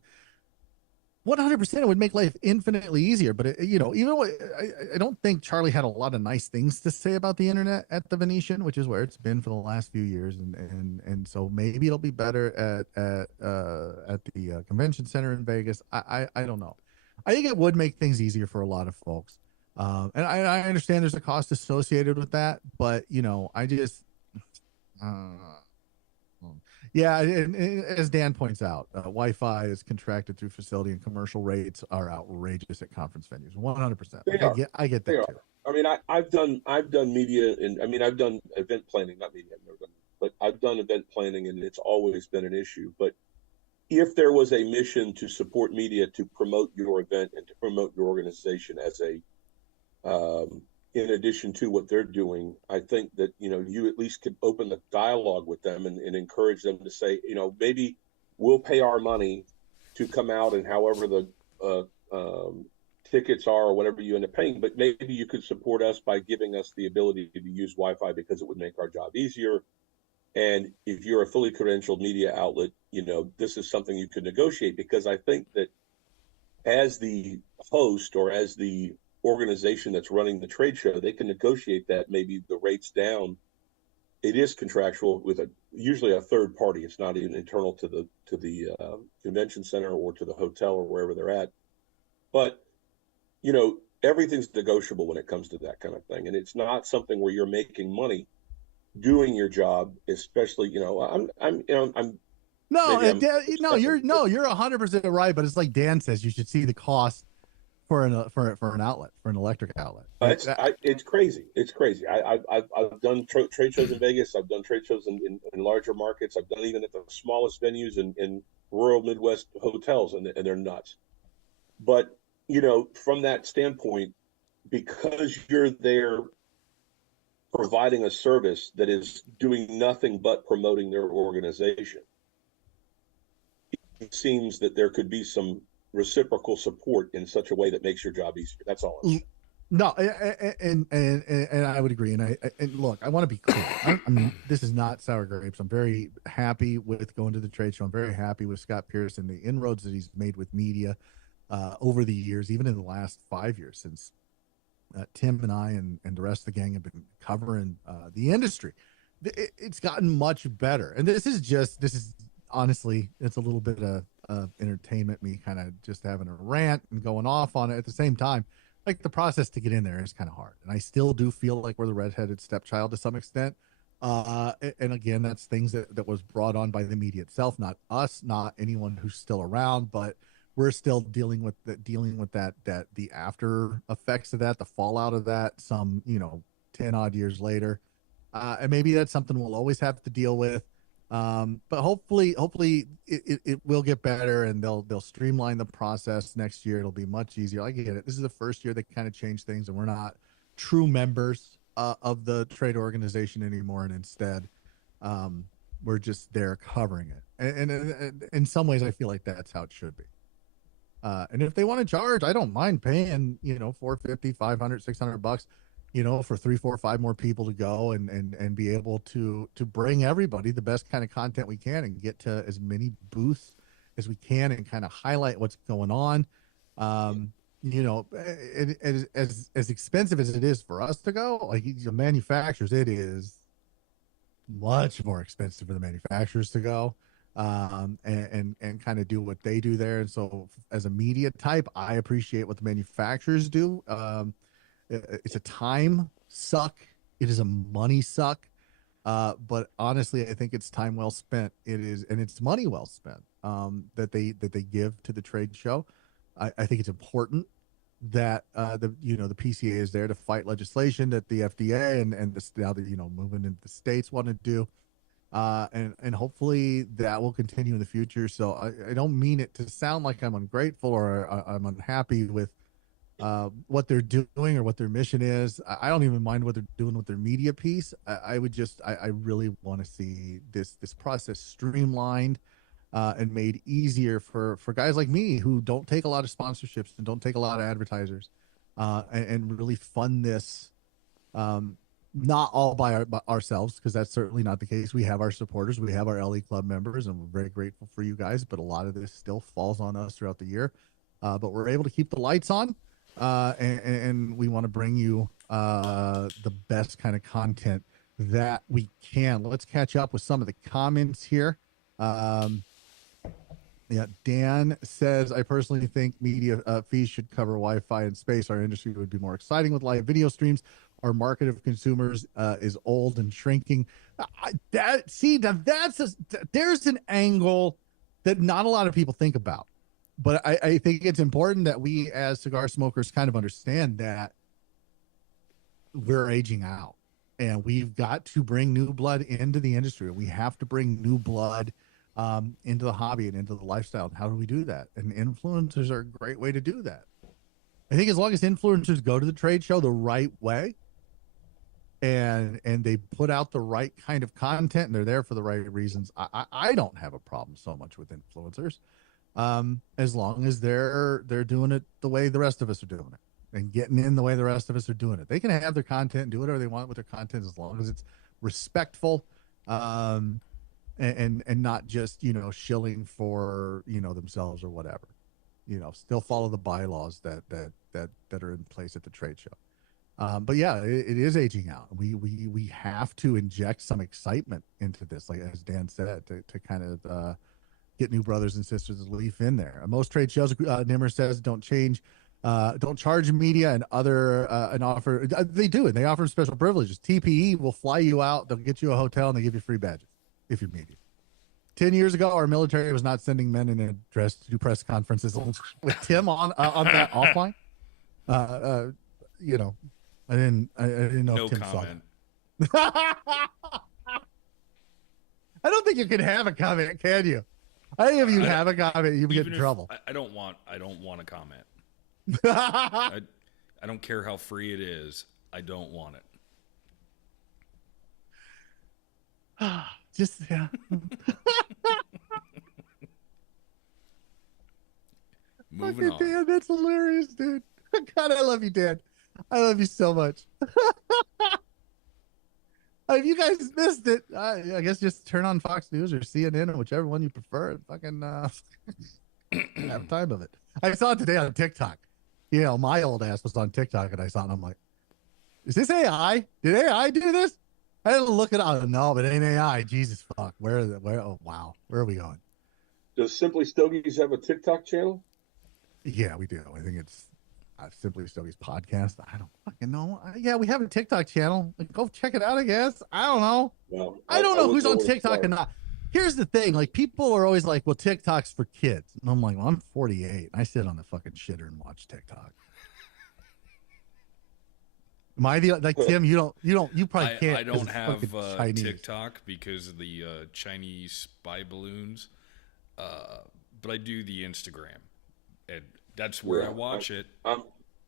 100%, it would make life infinitely easier. But I don't think Charlie had a lot of nice things to say about the internet at the Venetian, which is where it's been for the last few years, and so maybe it'll be better at the convention center in Vegas. I don't know. I think it would make things easier for a lot of folks. And I understand there's a cost associated with that, but I just, and as Dan points out, Wi-Fi is contracted through facility, and commercial rates are outrageous at conference venues. 100%. I get that too. I mean, I've done media, and I mean, I've done event planning, not media, I've never done, but I've done event planning, and it's always been an issue. But if there was a mission to support media to promote your event and to promote your organization as a in addition to what they're doing, I think that, you at least could open the dialogue with them and encourage them to say, maybe we'll pay our money to come out, and however the tickets are or whatever you end up paying, but maybe you could support us by giving us the ability to use Wi-Fi because it would make our job easier. And if you're a fully credentialed media outlet, this is something you could negotiate, because I think that as the host or as the organization that's running the trade show, they can negotiate that, maybe the rates down. It is contractual with usually a third party. It's not even internal to the convention center or to the hotel or wherever they're at. But everything's negotiable when it comes to that kind of thing, and it's not something where you're making money doing your job, especially. You're 100% right, but it's like Dan says, you should see the cost for an outlet, for an electric outlet. It's crazy. It's crazy. I've done trade shows in Vegas. I've done trade shows in larger markets. I've done even at the smallest venues in rural Midwest hotels, and they're nuts. But from that standpoint, because you're there providing a service that is doing nothing but promoting their organization, it seems that there could be some reciprocal support in such a way that makes your job easier. That's all I'm saying. No, and I would agree. And look, I want to be clear. I mean, this is not sour grapes. I'm very happy with going to the trade show. I'm very happy with Scott Pearson, the inroads that he's made with media over the years, even in the last 5 years since Tim and I and the rest of the gang have been covering the industry. It's gotten much better. And this is honestly, it's a little bit of entertainment, me kind of just having a rant and going off on it at the same time. Like, the process to get in there is kind of hard. And I still do feel like we're the redheaded stepchild to some extent. And again, that's things that was brought on by the media itself, not us, not anyone who's still around, but we're still dealing with that the after effects of that, the fallout of that, some, 10 odd years later. And maybe that's something we'll always have to deal with. But hopefully it will get better, and they'll streamline the process next year. It'll be much easier. I get it. This is the first year they kind of changed things, and we're not true members of the trade organization anymore. And instead, we're just there covering it. And in some ways, I feel like that's how it should be. And if they want to charge, I don't mind paying, $450, $500, $600, for 3, 4, 5 more people to go and be able to bring everybody the best kind of content we can and get to as many booths as we can and kind of highlight what's going on. As expensive as it is for us to go, like the manufacturers, it is much more expensive for the manufacturers to go and kind of do what they do there. And so as a media type, I appreciate what the manufacturers do. It's a time suck. It is a money suck. But honestly, I think it's time well spent. It is, and it's money well spent that they give to the trade show. I think it's important that the PCA is there to fight legislation that the FDA and now that moving into the states want to do. And hopefully that will continue in the future. So I don't mean it to sound like I'm ungrateful or I'm unhappy with what they're doing or what their mission is. I don't even mind what they're doing with their media piece. I really want to see this process streamlined and made easier for guys like me who don't take a lot of sponsorships and don't take a lot of advertisers and really fund this. Not all by ourselves, because that's certainly not the case. We have our supporters, we have our LE Club members, and we're very grateful for you guys. But a lot of this still falls on us throughout the year. But we're able to keep the lights on, and we want to bring you the best kind of content that we can. Let's catch up with some of the comments here. Dan says, I personally think media fees should cover Wi-Fi and space. Our industry would be more exciting with live video streams. Our market of consumers is old and shrinking. There's an angle that not a lot of people think about. But I think it's important that we as cigar smokers kind of understand that we're aging out and we've got to bring new blood into the industry. We have to bring new blood into the hobby and into the lifestyle. And how do we do that? And influencers are a great way to do that. I think as long as influencers go to the trade show the right way and they put out the right kind of content and they're there for the right reasons, I don't have a problem so much with influencers. As long as they're doing it the way the rest of us are doing it and getting in the way the rest of us are doing it. They can have their content and do whatever they want with their content as long as it's respectful, and not just, shilling for, themselves or whatever, still follow the bylaws that are in place at the trade show. But yeah, it is aging out. We have to inject some excitement into this, like as Dan said, to kind of, get new brothers and sisters of Leaf in there. Most trade shows, Nimmer says, don't charge media and other and offer. They do, and they offer special privileges. TPE will fly you out. They'll get you a hotel and they give you free badges if you're media. 10 years ago, our military was not sending men in a dress to do press conferences with Tim on that offline. I didn't know. No Tim comment. Saw that. I don't think you can have a comment, can you? I think if you have a comment, you get in trouble. I don't want a comment. I don't care how free it is. I don't want it. Just yeah. Moving on. Dan, that's hilarious, dude. God, I love you, Dan. I love you so much. If you guys missed it, I guess just turn on Fox News or CNN or whichever one you prefer. Fucking have time of it. I saw it today on TikTok. You know, my old ass was on TikTok and I saw it and I'm like, is this AI? Did AI do this? I had to look it up. No, but it ain't AI. Jesus fuck. Where? Oh wow. Where are we going? Does Simply Stogies have a TikTok channel? Yeah, we do. I think it's Simply Stogies Podcast. I don't fucking know. Yeah, we have a TikTok channel. Go check it out, I guess. I don't know. Well, I don't know would who's go on with TikTok Clark. and not. Here's the thing. Like, people are always like, well, TikTok's for kids. And I'm like, well, I'm 48. And I sit on the fucking shitter and watch TikTok. Am I the, like, Tim, you probably can't. I 'cause don't it's have fucking Chinese. TikTok because of the Chinese spy balloons, but I do the Instagram, and that's where I watch it. I'm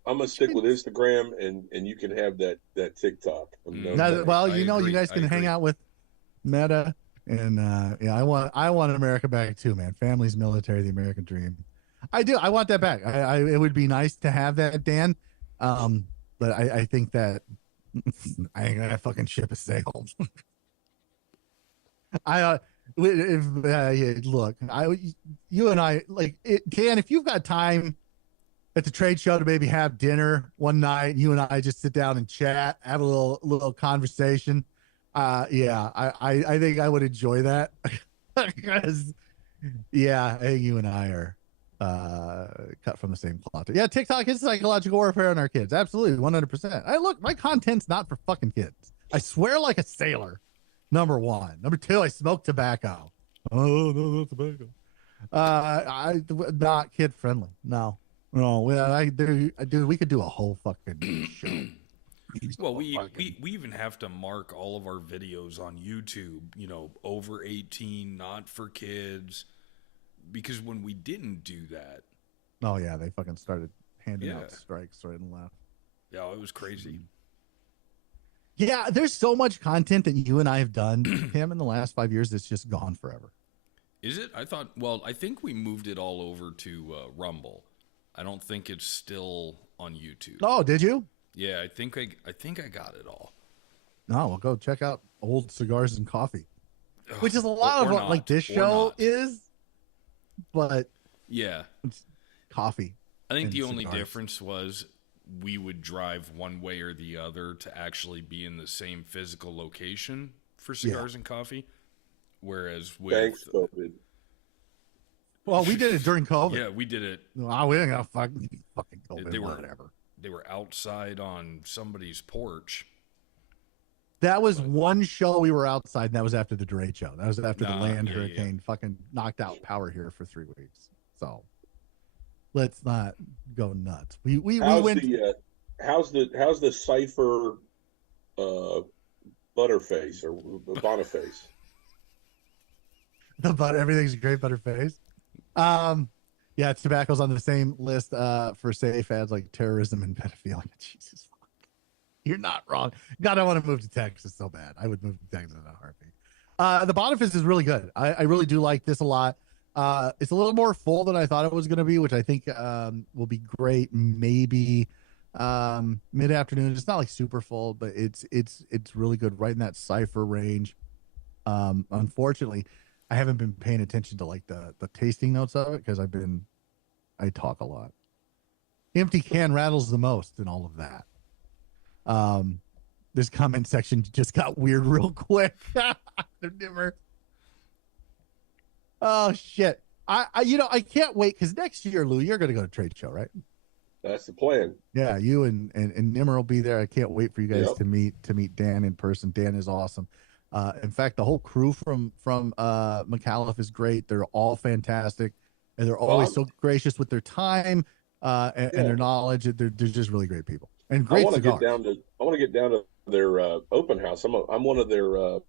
gonna stick with Instagram, and you can have that TikTok. Well, you agree. guys can hang out with Meta, and yeah, I want America back too, man. Families, military, the American dream. I do. I want that back. It would be nice to have that, Dan. But I think that I ain't gonna fucking ship a sailed. Look, you and I, like it, Dan. If you've got time at the trade show to maybe have dinner one night, you and I just sit down and chat, have a little conversation. Yeah, I think I would enjoy that because, yeah, I think you and I are cut from the same cloth. Yeah, TikTok is psychological warfare on our kids. Absolutely, 100%. Look, my content's not for fucking kids. I swear like a sailor. Number one. Number two, I smoke tobacco. Oh, no, tobacco. Not kid friendly. No. Dude, we could do a whole fucking show. Well, we even have to mark all of our videos on YouTube, over 18, not for kids. Because when we didn't do that. Oh, yeah, they fucking started handing out strikes right and left. Yeah, it was crazy. Yeah, there's so much content that you and I have done, Tim, in the last 5 years that's just gone forever. Is it? I think we moved it all over to Rumble. I don't think it's still on YouTube. Oh, did you? Yeah, I think I got it all. No, well, go check out Old Cigars and Coffee, which is a lot of what like this show is. But yeah, it's coffee. I think the cigars. only difference was we would drive one way or the other to actually be in the same physical location for cigars and coffee. Whereas with thanks, COVID. Well, we did it during COVID. Yeah, we did it. No, we didn't have fucking COVID. Whatever. They were outside on somebody's porch. That was one show we were outside, and that was after the Dre show. That was after the land hurricane fucking knocked out power here for 3 weeks. So let's not go nuts. We went. How's the Cypher Butterface or Boniface? Everything's great, Butterface. Yeah, tobacco's on the same list for safe ads like terrorism and pedophilia. Jesus. You're not wrong. God, I want to move to Texas so bad. I would move to Texas in a heartbeat. The Boniface is really good. I really do like this a lot. It's a little more full than I thought it was going to be, which I think will be great. Maybe mid-afternoon. It's not like super full, but it's really good, right in that cipher range. Unfortunately, I haven't been paying attention to like the tasting notes of it because I talk a lot. Empty can rattles the most in all of that. This comment section just got weird real quick. They're dimmer. Oh shit. I can't wait because next year, Lou, you're gonna go to trade show, right? That's the plan. Yeah, you and Nimmer will be there. I can't wait for you guys to meet Dan in person. Dan is awesome. In fact, the whole crew from McAuliffe is great. They're all fantastic, and they're always so gracious with their time and their knowledge. They're just really great people. And great cigars. I want to get down to their open house. I'm one of their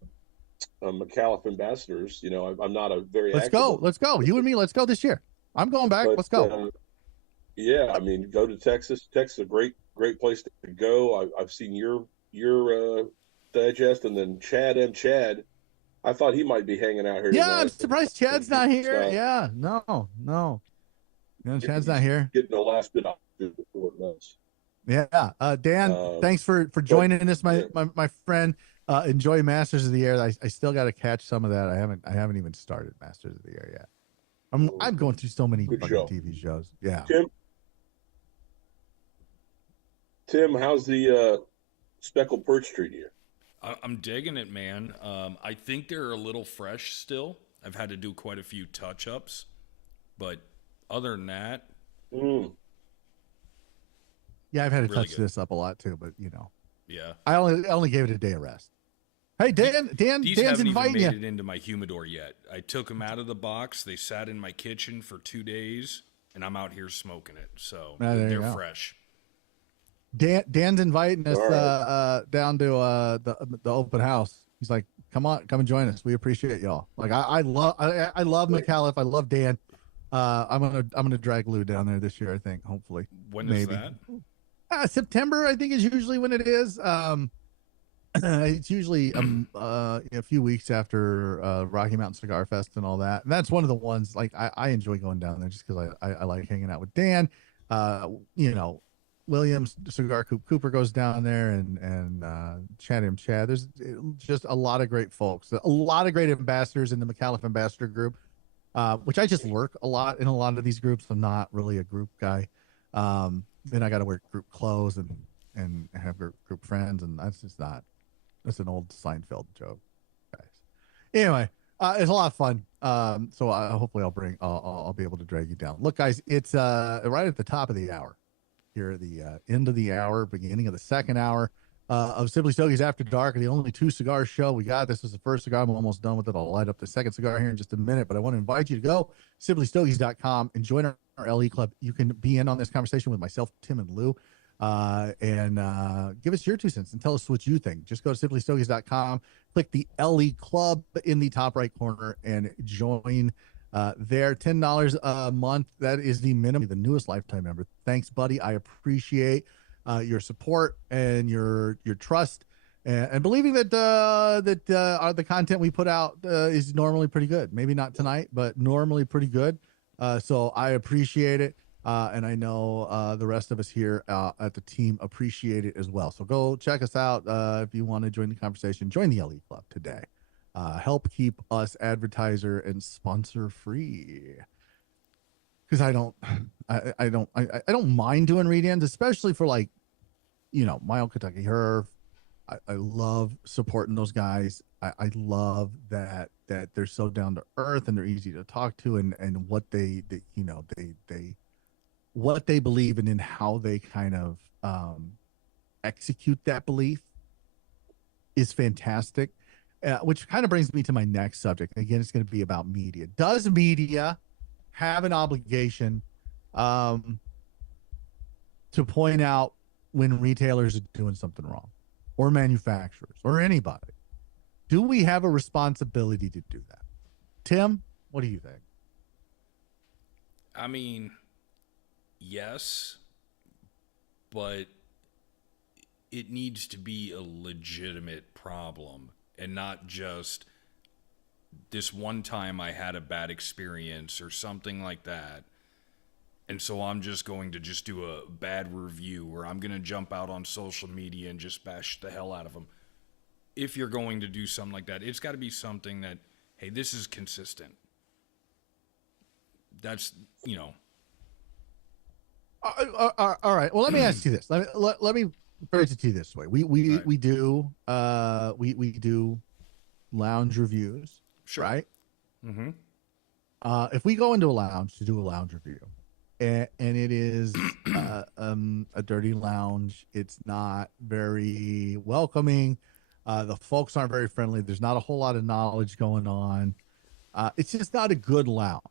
McAuliffe ambassadors. I'm not a very. Let's go. You and me. Let's go this year. I'm going back. Let's go. Yeah, I mean, go to Texas. Texas is a great place to go. I've seen your digest, and then Chad. I thought he might be hanging out here. Yeah, tonight. I'm surprised Chad's not here. Yeah, no. Chad's not here. Getting the last bit off before it does. Yeah. Dan, thanks for joining us, my friend. Enjoy Masters of the Air. I still got to catch some of that. I haven't even started Masters of the Air yet. I'm going through so many fucking TV shows. Yeah. Tim, how's the speckled perch treating you? I'm digging it, man. I think they're a little fresh still. I've had to do quite a few touch-ups, but other than that, yeah, I've had to touch this up a lot too. But yeah, I only gave it a day of rest. Hey, Dan's haven't inviting even you. made it into my humidor yet. I took them out of the box. They sat in my kitchen for 2 days, and I'm out here smoking it. So they're fresh. Dan's inviting us down to the open house. He's like, come and join us. We appreciate y'all. Like I love McAuliffe. I love Dan. I'm gonna drag Lou down there this year. I think hopefully. When is that? September, I think, is usually when it is. It's usually a few weeks after Rocky Mountain Cigar Fest and all that. And that's one of the ones like I enjoy going down there just because I like hanging out with Dan. Williams, Cigar Cooper goes down there, and Chad. There's just a lot of great folks, a lot of great ambassadors in the McAuliffe Ambassador Group, which I just work a lot in a lot of these groups. I'm not really a group guy. Then I got to wear group clothes and have group friends, and that's an old Seinfeld joke, guys. Anyway, it's a lot of fun. So hopefully I'll be able to drag you down. Look, guys, it's right at the top of the hour. Here at the end of the hour, beginning of the second hour of Simply Stogies After Dark, the only 2 cigar show we got. This is the first cigar. I'm almost done with it. I'll light up the second cigar here in just a minute, but I want to invite you to go simplystogies.com and join our LE club. You can be in on this conversation with myself, Tim, and Lou, and give us your 2 cents and tell us what you think. Just go to simplystogies.com, click the LE club in the top right corner, and join there. $10 a month, that is the minimum. The newest lifetime member. Thanks, buddy. I appreciate your support and your trust and believing that the content we put out is normally pretty good. Maybe not tonight, but normally pretty good. So I appreciate it, and I know the rest of us here at the team appreciate it as well. So go check us out if you want to join the conversation. Join the LE Club today. Help keep us advertiser and sponsor free, because I don't mind doing read-ins, especially for like my old Kentucky Herb. I love supporting those guys. I love that they're so down to earth and they're easy to talk to, and what they what they believe in and how they kind of execute that belief is fantastic. Which kind of brings me to my next subject. Again, it's going to be about media. Does media have an obligation to point out when retailers are doing something wrong, or manufacturers, or anybody? Do we have a responsibility to do that? Tim, what do you think? I mean, yes, but it needs to be a legitimate problem. And not just this one time I had a bad experience or something like that. And so I'm just going to just do a bad review, or I'm going to jump out on social media and just bash the hell out of them. If you're going to do something like that, it's got to be something that, hey, this is consistent. That's, All right. Well, let me ask you this. Let me phrase it to you this way. We do lounge reviews, sure, right? Mm-hmm. If we go into a lounge to do a lounge review, and it is a dirty lounge, it's not very welcoming. The folks aren't very friendly. There's not a whole lot of knowledge going on. It's just not a good lounge.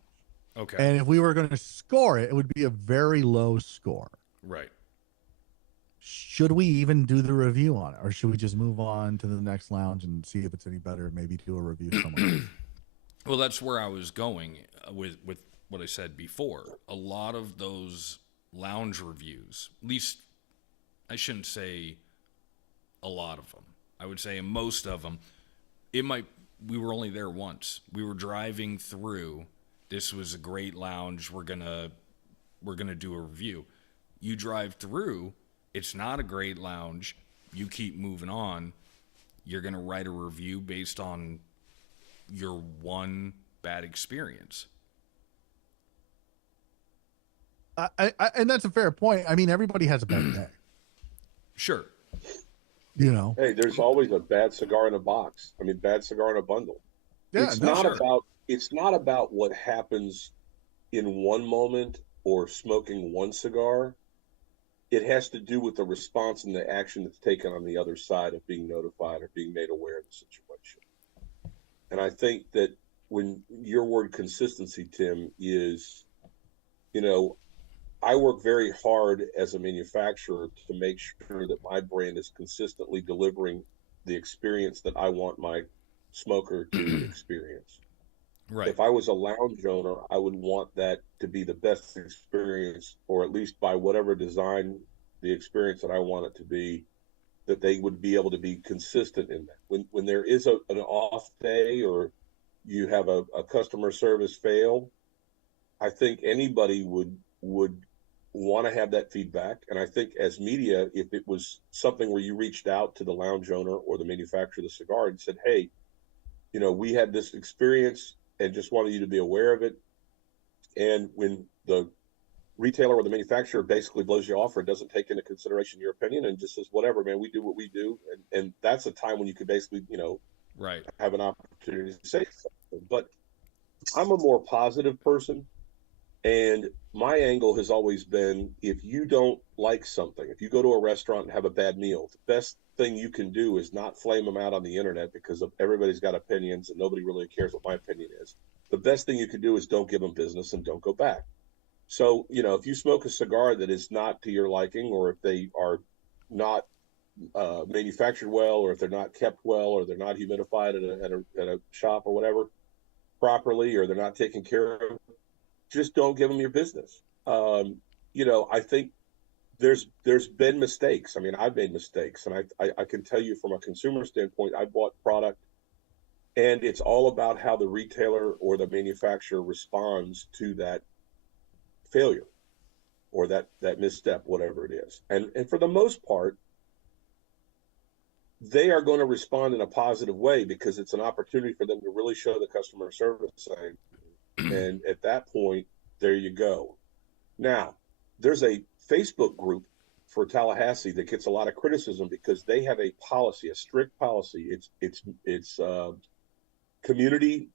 Okay. And if we were going to score it, it would be a very low score. Right. Should we even do the review on it, or should we just move on to the next lounge and see if it's any better? Maybe do a review somewhere else? Well, that's where I was going with what I said before. A lot of those lounge reviews, at least I shouldn't say a lot of them. I would say most of them. We were only there once. We were driving through. This was a great lounge. We're gonna we're going to do a review. You drive through, it's not a great lounge. You keep moving on. You're going to write a review based on your one bad experience. And that's a fair point. I mean, everybody has a bad day. Sure. You know, Hey, there's always a bad cigar in a box. I mean, bad cigar in a bundle. yeah, It's no, not sure. about it's not about what happens in one moment or smoking one cigar. It has to do with the response and the action that's taken on the other side of being notified or being made aware of the situation. And I think that when your word consistency, Tim, is, you know, I work very hard as a manufacturer to make sure that my brand is consistently delivering the experience that I want my smoker to experience. Right. If I was a lounge owner, I would want that to be the best experience, or at least by whatever design the experience that I want it to be, that they would be able to be consistent in that. When there is an off day or you have a customer service fail, I think anybody would want to have that feedback. And I think as media, if it was something where you reached out to the lounge owner or the manufacturer of the cigar and said, hey, you know, we had this experience and just wanted you to be aware of it. And when the retailer or the manufacturer basically blows you off or doesn't take into consideration your opinion and just says, whatever, man, we do what we do. And that's a time when you could basically, you know, Right. have an opportunity to say something. But I'm a more positive person. And my angle has always been, if you don't like something, if you go to a restaurant and have a bad meal, the best thing you can do is not flame them out on the internet because everybody's got opinions and nobody really cares what my opinion is. The best thing you can do is don't give them business and don't go back. So, you know, if you smoke a cigar that is not to your liking, or if they are not manufactured well, or if they're not kept well, or they're not humidified at a shop or whatever properly, or they're not taken care of, just don't give them your business. You know, I think there's been mistakes. I mean, I've made mistakes, and I can tell you from a consumer standpoint, I bought product, and it's all about how the retailer or the manufacturer responds to that failure or that misstep, whatever it is. And for the most part, they are going to respond in a positive way because it's an opportunity for them to really show the customer service side. And at that point, there you go. Now, there's a Facebook group for Tallahassee that gets a lot of criticism because they have a policy, a strict policy. It's community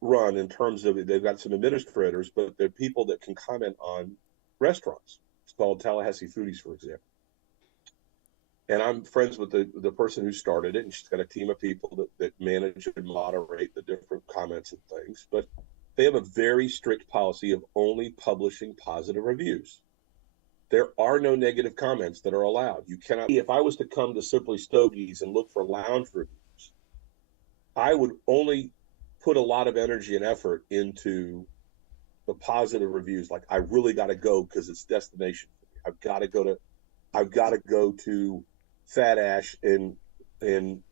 run in terms of, they've got some administrators, but they're people that can comment on restaurants. It's called Tallahassee Foodies, for example. And I'm friends with the person who started it, and she's got a team of people that manage and moderate the different comments and things. But they have a very strict policy of only publishing positive reviews. There are no negative comments that are allowed. You cannot. If I was to come to Simply Stogies and look for lounge reviews, I would only put a lot of energy and effort into the positive reviews. Like, I really got to go because it's destination for me. I've got to go to Fat Ash in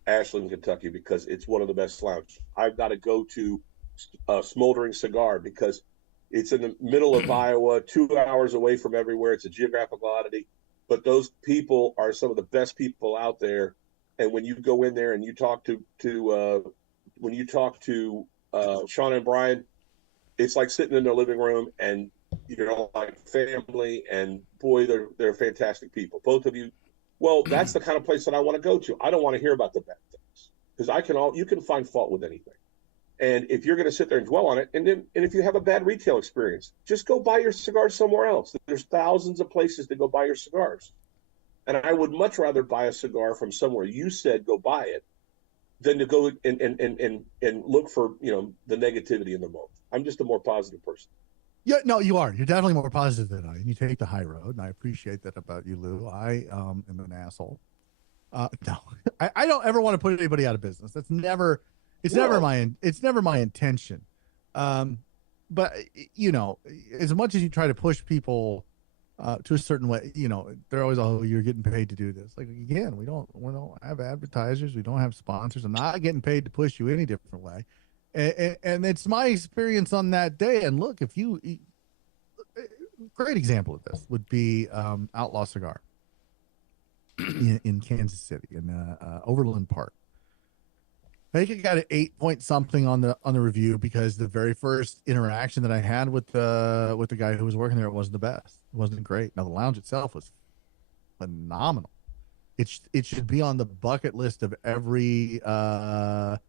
Ashland, Kentucky, because it's one of the best lounges. I've got to go to Smoldering Cigar because it's in the middle of Iowa, 2 hours away from everywhere. It's a geographical oddity, but those people are some of the best people out there. And when you go in there and you talk to Sean and Brian, it's like sitting in their living room and you're like family, and boy, they're fantastic people, both of you. Well, that's the kind of place that I want to go to. I don't want to hear about the bad things because you can find fault with anything. And if you're going to sit there and dwell on it, and if you have a bad retail experience, just go buy your cigars somewhere else. There's thousands of places to go buy your cigars. And I would much rather buy a cigar from somewhere you said go buy it than to go and look for, you know, the negativity in the moment. I'm just a more positive person. Yeah, no, you are. You're definitely more positive than I. And you take the high road, and I appreciate that about you, Lou. I am an asshole. No, I don't ever want to put anybody out of business. That's never. It's never my intention. But you know, as much as you try to push people to a certain way, you know, they're always, oh, you're getting paid to do this. Like, again, we don't have advertisers, we don't have sponsors. I'm not getting paid to push you any different way. And it's my experience on that day. And look, if you great example of this would be Outlaw Cigar in Kansas City in Overland Park. I think it got an 8 point something on the review because the very first interaction that I had with the guy who was working there, it wasn't the best. It wasn't great. Now the lounge itself was phenomenal. It should be on the bucket list of every cigar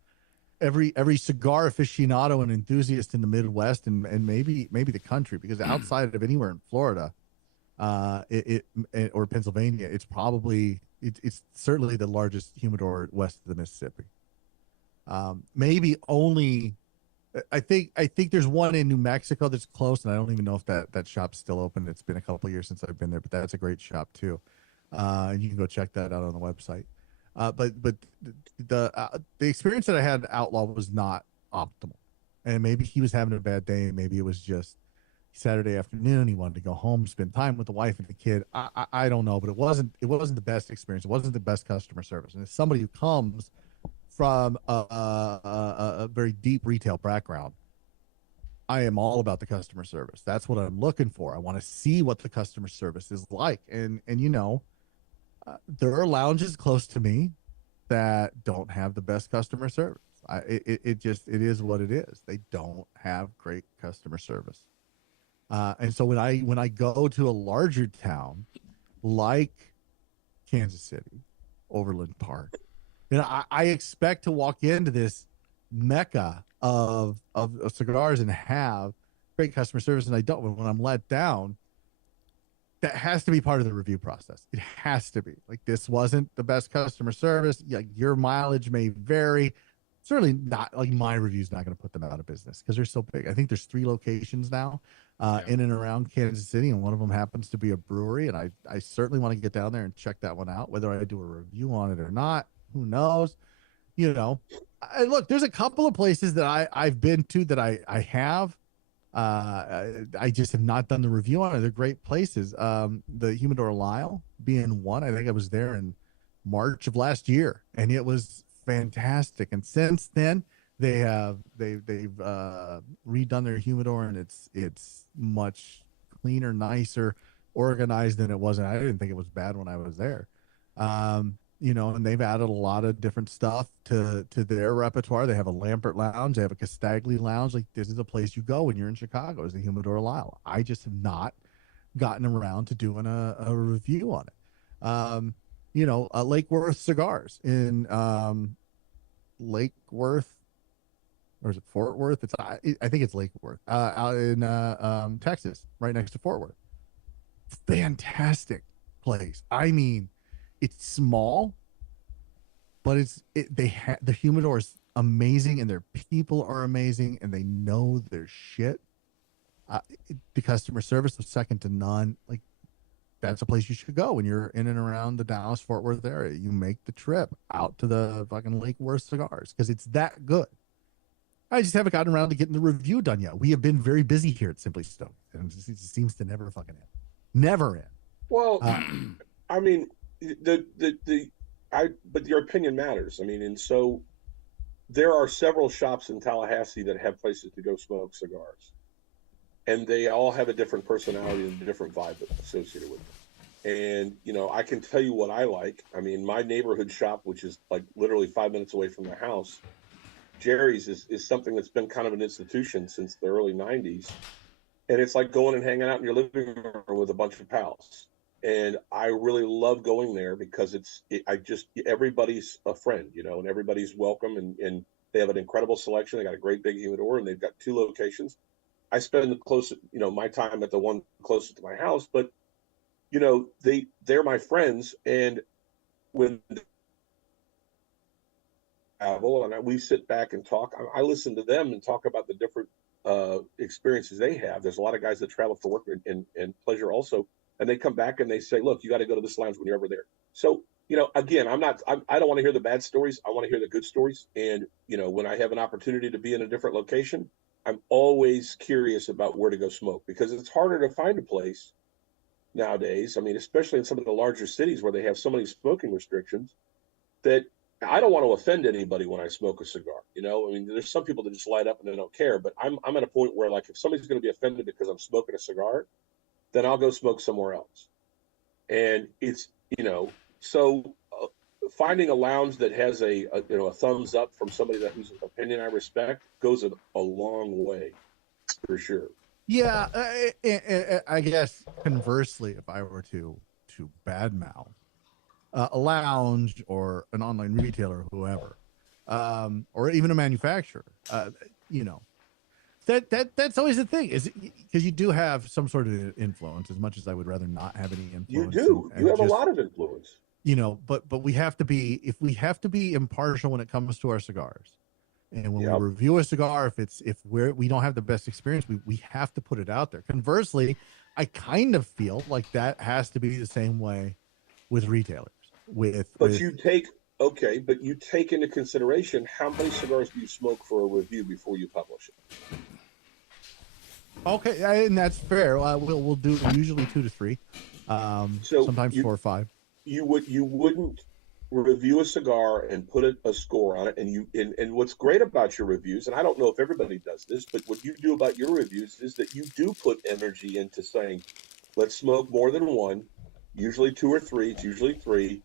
aficionado and enthusiast in the Midwest and maybe the country, because outside of anywhere in Florida, or Pennsylvania, it's certainly the largest humidor west of the Mississippi. Maybe only, I think there's one in New Mexico that's close, and I don't even know if that shop's still open. It's been a couple of years since I've been there, but that's a great shop too. And you can go check that out on the website. But the experience that I had at Outlaw was not optimal, and maybe he was having a bad day. Maybe it was just Saturday afternoon. He wanted to go home, spend time with the wife and the kid. I don't know, but it wasn't the best experience. It wasn't the best customer service. And as somebody who comes from a very deep retail background, I am all about the customer service. That's what I'm looking for. I want to see what the customer service is like. And there are lounges close to me that don't have the best customer service. It is what it is. They don't have great customer service. And so when I go to a larger town like Kansas City, Overland Park, I expect to walk into this mecca of cigars and have great customer service, and I don't. When I'm let down, that has to be part of the review process. It has to be. Like, this wasn't the best customer service. Your mileage may vary. Certainly not, like, my review's not going to put them out of business because they're so big. I think there's 3 locations now in and around Kansas City, and one of them happens to be a brewery, and I certainly want to get down there and check that one out. Whether I do a review on it or not, who knows? Look, there's a couple of places that I've been to that I have. I just have not done the review on it. They're great places. The Humidor Lyle being one. I think I was there in March of last year, and it was fantastic. And since then, they've redone their humidor, and it's much cleaner, nicer, organized than it was. And I didn't think it was bad when I was there. And they've added a lot of different stuff to their repertoire. They have a Lampert Lounge. They have a Castagli Lounge. Like, this is a place you go when you're in Chicago, is the Humidor Lyle. I just have not gotten around to doing a review on it. Lake Worth Cigars in Lake Worth, or is it Fort Worth? I think it's Lake Worth, out in Texas, right next to Fort Worth. Fantastic place. I mean, it's small, but the humidor is amazing, and their people are amazing, and they know their shit. The customer service was second to none. Like, that's a place you should go when you're in and around the Dallas Fort Worth area. You make the trip out to the fucking Lake Worth Cigars because it's that good. I just haven't gotten around to getting the review done yet. We have been very busy here at Simply Stogies, and it just seems to never fucking end. Never end. Well, I mean, but your opinion matters. I mean, and so there are several shops in Tallahassee that have places to go smoke cigars, and they all have a different personality and a different vibe associated with them. And, I can tell you what I like. I mean, my neighborhood shop, which is like literally 5 minutes away from the house, Jerry's is something that's been kind of an institution since the early 90s. And it's like going and hanging out in your living room with a bunch of pals. And I really love going there because everybody's a friend, and everybody's welcome, and they have an incredible selection. They got a great big humidor, and they've got 2 locations. I spend my time at the one closest to my house, but they're my friends. And when travel and we sit back and talk, I listen to them and talk about the different experiences they have. There's a lot of guys that travel for work and pleasure also. And they come back and they say, look, you got to go to this lounge when you're over there. So, again, I don't want to hear the bad stories. I want to hear the good stories. And, when I have an opportunity to be in a different location, I'm always curious about where to go smoke, because it's harder to find a place nowadays. I mean, especially in some of the larger cities where they have so many smoking restrictions, that I don't want to offend anybody when I smoke a cigar. I mean, there's some people that just light up and they don't care, but I'm at a point where, like, if somebody's going to be offended because I'm smoking a cigar, then I'll go smoke somewhere else. And it's, so finding a lounge that has a thumbs up from somebody whose opinion I respect goes a long way, for sure. Yeah, I guess conversely, if I were to badmouth a lounge or an online retailer, or whoever, or even a manufacturer, that's always the thing, is because you do have some sort of influence. As much as I would rather not have any influence, you do. You have a lot of influence. But we have to be, if we have to be impartial when it comes to our cigars. And when Yep. we review a cigar, if we don't have the best experience, we have to put it out there. Conversely, I kind of feel like that has to be the same way with retailers. You take into consideration how many cigars do you smoke for a review before you publish it? Okay, and that's fair. We'll do usually 2 to 3, sometimes 4 or 5. You wouldn't review a cigar and put a score on it, and what's great about your reviews, and I don't know if everybody does this, but what you do about your reviews is that you do put energy into saying, let's smoke more than one, usually 2 or 3. It's usually 3.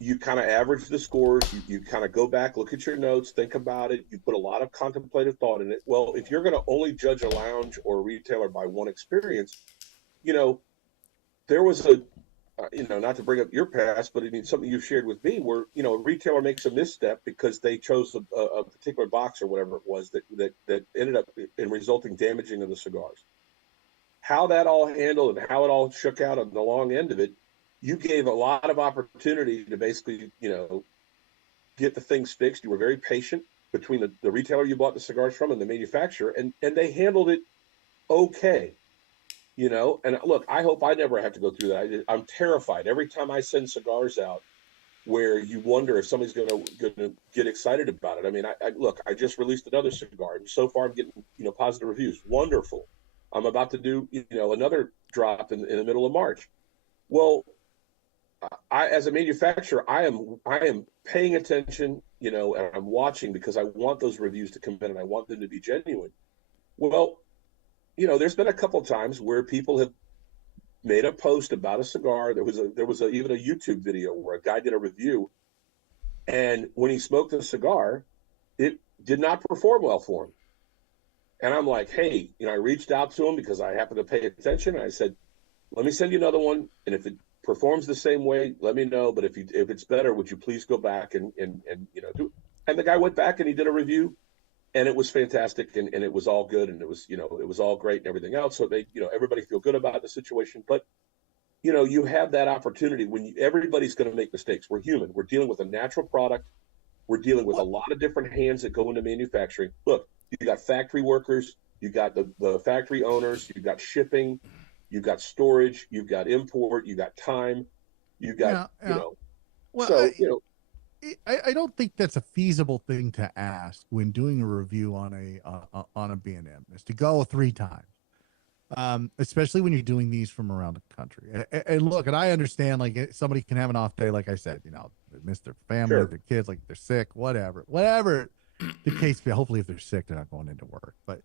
You kind of average the scores. You kind of go back, look at your notes, think about it. You put a lot of contemplative thought in it. Well, if you're going to only judge a lounge or a retailer by one experience, there was not to bring up your past, but I mean, something you shared with me where, a retailer makes a misstep because they chose a particular box or whatever it was that ended up in resulting damaging of the cigars. How that all handled and how it all shook out on the long end of it, you gave a lot of opportunity to basically, get the things fixed. You were very patient between the retailer you bought the cigars from and the manufacturer, and they handled it okay. And look, I hope I never have to go through that. I'm terrified every time I send cigars out where you wonder if somebody's going to get excited about it. I mean, I just released another cigar, and so far I'm getting, positive reviews. Wonderful. I'm about to do, another drop in the middle of March. Well, I, as a manufacturer, I am paying attention, and I'm watching because I want those reviews to come in and I want them to be genuine. Well, there's been a couple of times where people have made a post about a cigar. There was even a YouTube video where a guy did a review, and when he smoked the cigar, it did not perform well for him. And I'm like, hey, I reached out to him because I happen to pay attention. And I said, let me send you another one, and if it performs the same way, let me know. But if it's better, would you please go back and do? And the guy went back and he did a review. And it was fantastic, and it was all good, and it was all great and everything else. So they, everybody feel good about the situation. But, you have that opportunity when everybody's going to make mistakes. We're human. We're dealing with a natural product. We're dealing with a lot of different hands that go into manufacturing. Look, you got factory workers, you got the factory owners, you got shipping, you got storage, you've got import, you got time, you got, Well, so, I don't think that's a feasible thing to ask when doing a review on a B&M, is to go 3 times, especially when you're doing these from around the country. And look, and I understand, like, somebody can have an off day, like I said, they miss their family, Sure. their kids, like they're sick, whatever the case be. Hopefully, if they're sick, they're not going into work. But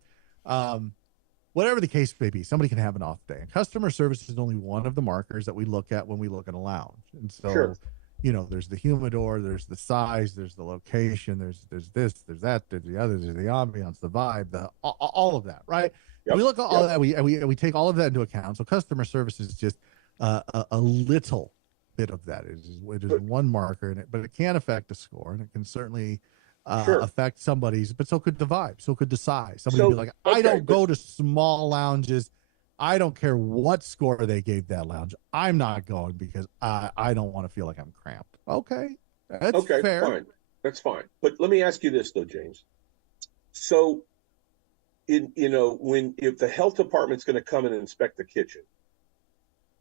whatever the case may be, somebody can have an off day. And customer service is only one of the markers that we look at when we look at a lounge. And so. Sure. There's the humidor, there's the size, there's the location, there's this, there's that, there's the other, there's the ambiance, the vibe, all of that, right? Yep. We look at all that, we take all of that into account. So customer service is just a little bit of that. It is one marker in it, but it can affect the score, and it can certainly affect somebody's. But so could the vibe, so could the size. Somebody would be like, I don't go to small lounges. I don't care what score they gave that lounge. I'm not going because I don't want to feel like I'm cramped. Okay, that's fair. Fine. That's fine. But let me ask you this though, James. So, if the health department's going to come and inspect the kitchen,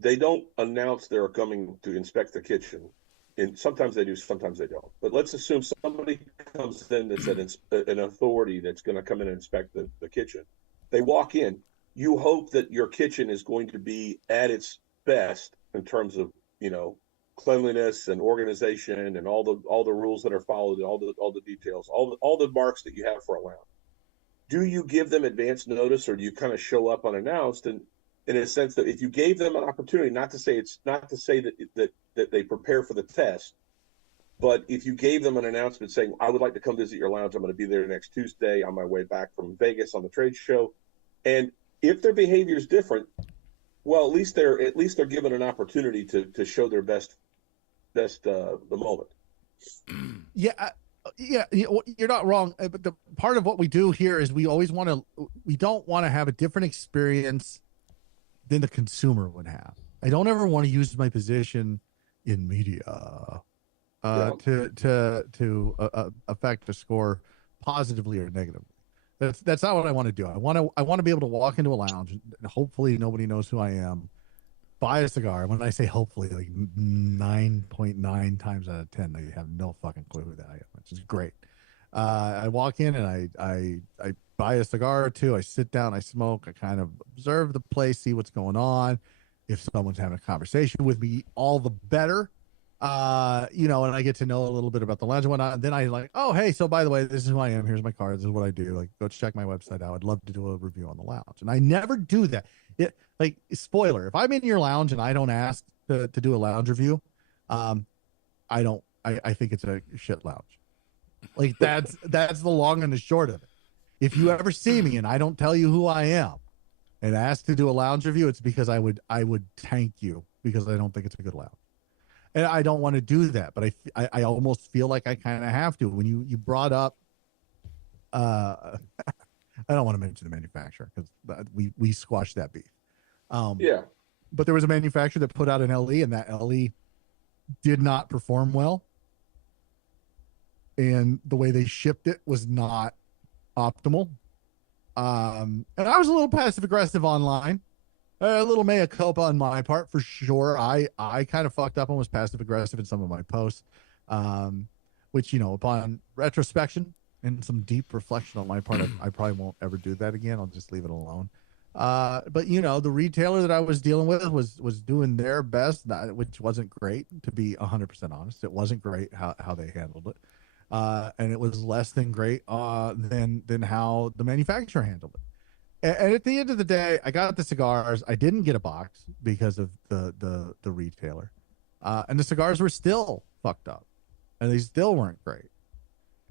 they don't announce they're coming to inspect the kitchen. And sometimes they do, sometimes they don't. But let's assume somebody comes in that's an authority that's going to come in and inspect the kitchen. They walk in. You hope that your kitchen is going to be at its best in terms of, cleanliness and organization and all the rules that are followed, all the details, all the marks that you have for a lounge. Do you give them advance notice, or do you kind of show up unannounced? And in a sense that if you gave them an opportunity, not to say that they prepare for the test, but if you gave them an announcement saying, I would like to come visit your lounge, I'm going to be there next Tuesday on my way back from Vegas on the trade show. And if their behavior is different, well, at least they're given an opportunity to show their best the moment. Yeah. Yeah, you're not wrong. But the part of what we do here is we don't want to have a different experience than the consumer would have. I don't ever want to use my position in media to affect a score positively or negatively. That's not what I want to do. I want to be able to walk into a lounge and hopefully nobody knows who I am. Buy a cigar. When I say hopefully, like 9.9 times out of 10, they have no fucking clue who that I am, which is great. I walk in and I buy a cigar or two. I sit down, I smoke, I kind of observe the place, see what's going on. If someone's having a conversation with me, all the better. And I get to know a little bit about the lounge and whatnot. And then I like, oh, hey, so by the way, this is who I am. Here's my card. This is what I do. Like, go check my website out. I'd love to do a review on the lounge. And I never do that. Like, spoiler, if I'm in your lounge and I don't ask to do a lounge review, I think it's a shit lounge. Like, that's the long and the short of it. If you ever see me and I don't tell you who I am and ask to do a lounge review, it's because I would tank you because I don't think it's a good lounge. And I don't want to do that, but I almost feel like I kind of have to. When you brought up, I don't want to mention the manufacturer because we squashed that beef. But there was a manufacturer that put out an LE, and that LE did not perform well. And the way they shipped it was not optimal. And I was a little passive aggressive online. A little mea culpa on my part for sure. I kind of fucked up and was passive aggressive in some of my posts, which, upon retrospection and some deep reflection on my part, I probably won't ever do that again. I'll just leave it alone. But the retailer that I was dealing with was doing their best, which wasn't great, to be 100% honest. It wasn't great how they handled it. And it was less than great than how the manufacturer handled it. And at the end of the day, I got the cigars. I didn't get a box because of the retailer. And the cigars were still fucked up. And they still weren't great.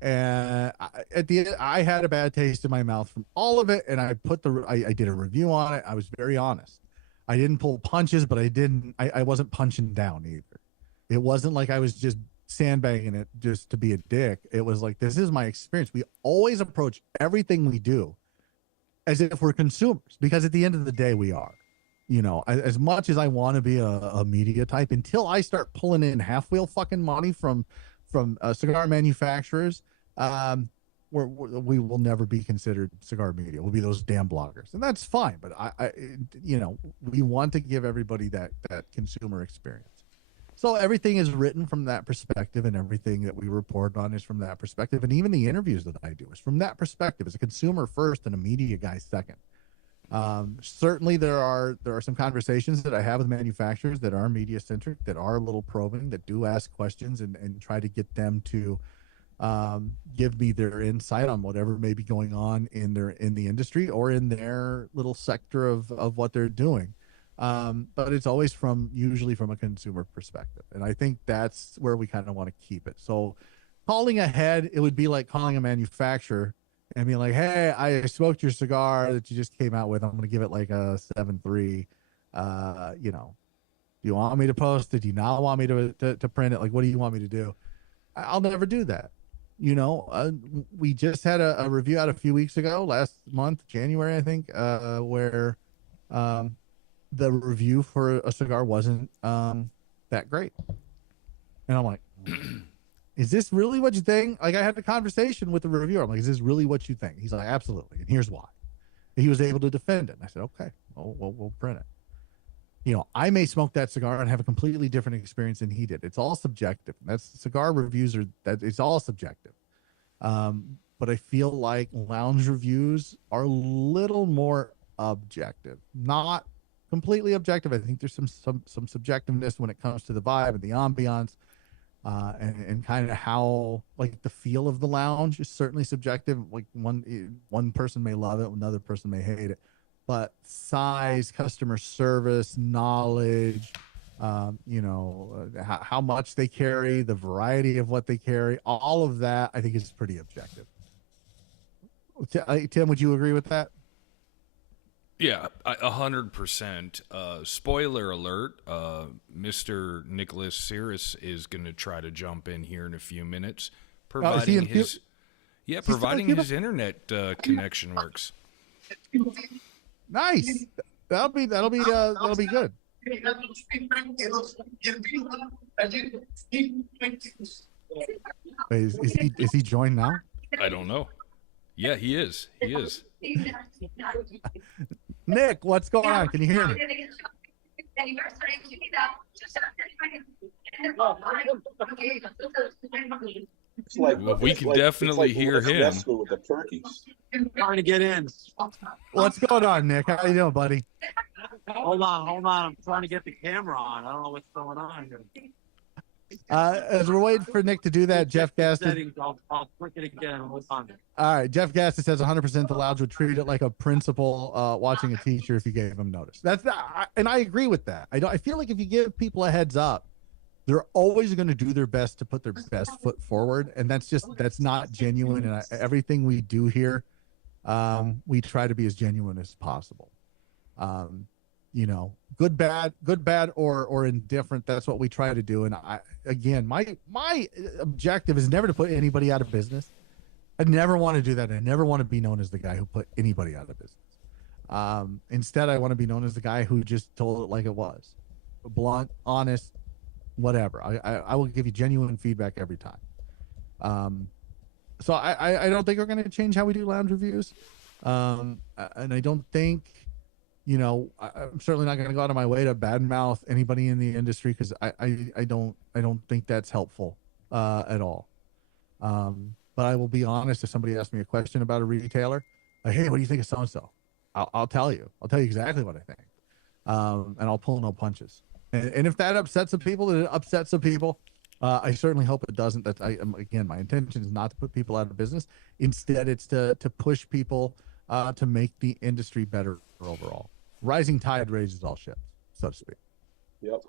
And at the end, I had a bad taste in my mouth from all of it. And I did a review on it. I was very honest. I didn't pull punches, but I wasn't punching down either. It wasn't like I was just sandbagging it just to be a dick. It was like, this is my experience. We always approach everything we do as if we're consumers, because at the end of the day, we are. As much as I want to be a media type, until I start pulling in half-wheel fucking money from cigar manufacturers, we will never be considered cigar media. We'll be those damn bloggers, and that's fine. But we want to give everybody that consumer experience. So everything is written from that perspective, and everything that we report on is from that perspective. And even the interviews that I do is from that perspective, as a consumer first and a media guy second. Certainly there are some conversations that I have with manufacturers that are media centric, that are a little probing, that do ask questions and try to get them to give me their insight on whatever may be going on in the industry or in their little sector of what they're doing. But it's always usually from a consumer perspective. And I think that's where we kind of want to keep it. So calling ahead, it would be like calling a manufacturer and being like, hey, I smoked your cigar that you just came out with. I'm going to give it like a 7.3. Do you want me to post it? Do you not want me to print it? Like, what do you want me to do? I'll never do that. We just had a review out a few weeks ago, last month, January, I think, where, the review for a cigar wasn't that great. And I'm like, is this really what you think? Like, I had a conversation with the reviewer. I'm like, is this really what you think? He's like, absolutely. And here's why. And he was able to defend it. And I said, okay, we'll print it. I may smoke that cigar and have a completely different experience than he did. It's all subjective. Cigar reviews it's all subjective. But I feel like lounge reviews are a little more objective, not completely objective. I think there's some subjectiveness when it comes to the vibe and the ambiance, and kind of how, like, the feel of the lounge is certainly subjective. Like, one person may love it, another person may hate it. but size, customer service, knowledge, how much they carry, the variety of what they carry, all of that, I think is pretty objective. Tim, would you agree with that? Yeah, 100%. Spoiler alert, Mr. Nicholas Cirrus is going to try to jump in here in a few minutes, providing his internet connection works. Nice. That'll be good. Wait, is he joined now? I don't know. Yeah, he is. He is. Nick, what's going on? Can you hear me? We can definitely hear him. With the turkeys. Trying to get in. What's going on, Nick? How you doing, buddy? Hold on. I'm trying to get the camera on. I don't know what's going on here. As we're waiting for Nick to do that, Jeff Gaston. I'll click it again. Hold on. All right, Jeff Gaston says 100% the Lounge would treat it like a principal watching a teacher if you gave him notice. And I agree with that. I feel like if you give people a heads up, they're always going to do their best to put their best foot forward, and that's not genuine. And everything we do here, we try to be as genuine as possible. Good, bad, or indifferent. That's what we try to do. And my objective is never to put anybody out of business. I never want to do that. I never want to be known as the guy who put anybody out of business. Instead, I want to be known as the guy who just told it like it was, blunt, honest, whatever. I will give you genuine feedback every time. So I don't think we're going to change how we do lounge reviews. And I don't think, I'm certainly not going to go out of my way to badmouth anybody in the industry, because I don't think that's helpful at all. But I will be honest. If somebody asks me a question about a retailer, like, hey, what do you think of so-and-so? I'll tell you. I'll tell you exactly what I think. And I'll pull no punches. And if that upsets some people, then it upsets some people. I certainly hope it doesn't. My intention is not to put people out of business. Instead, it's to push people to make the industry better overall. Rising tide raises all ships, so to speak. Yep.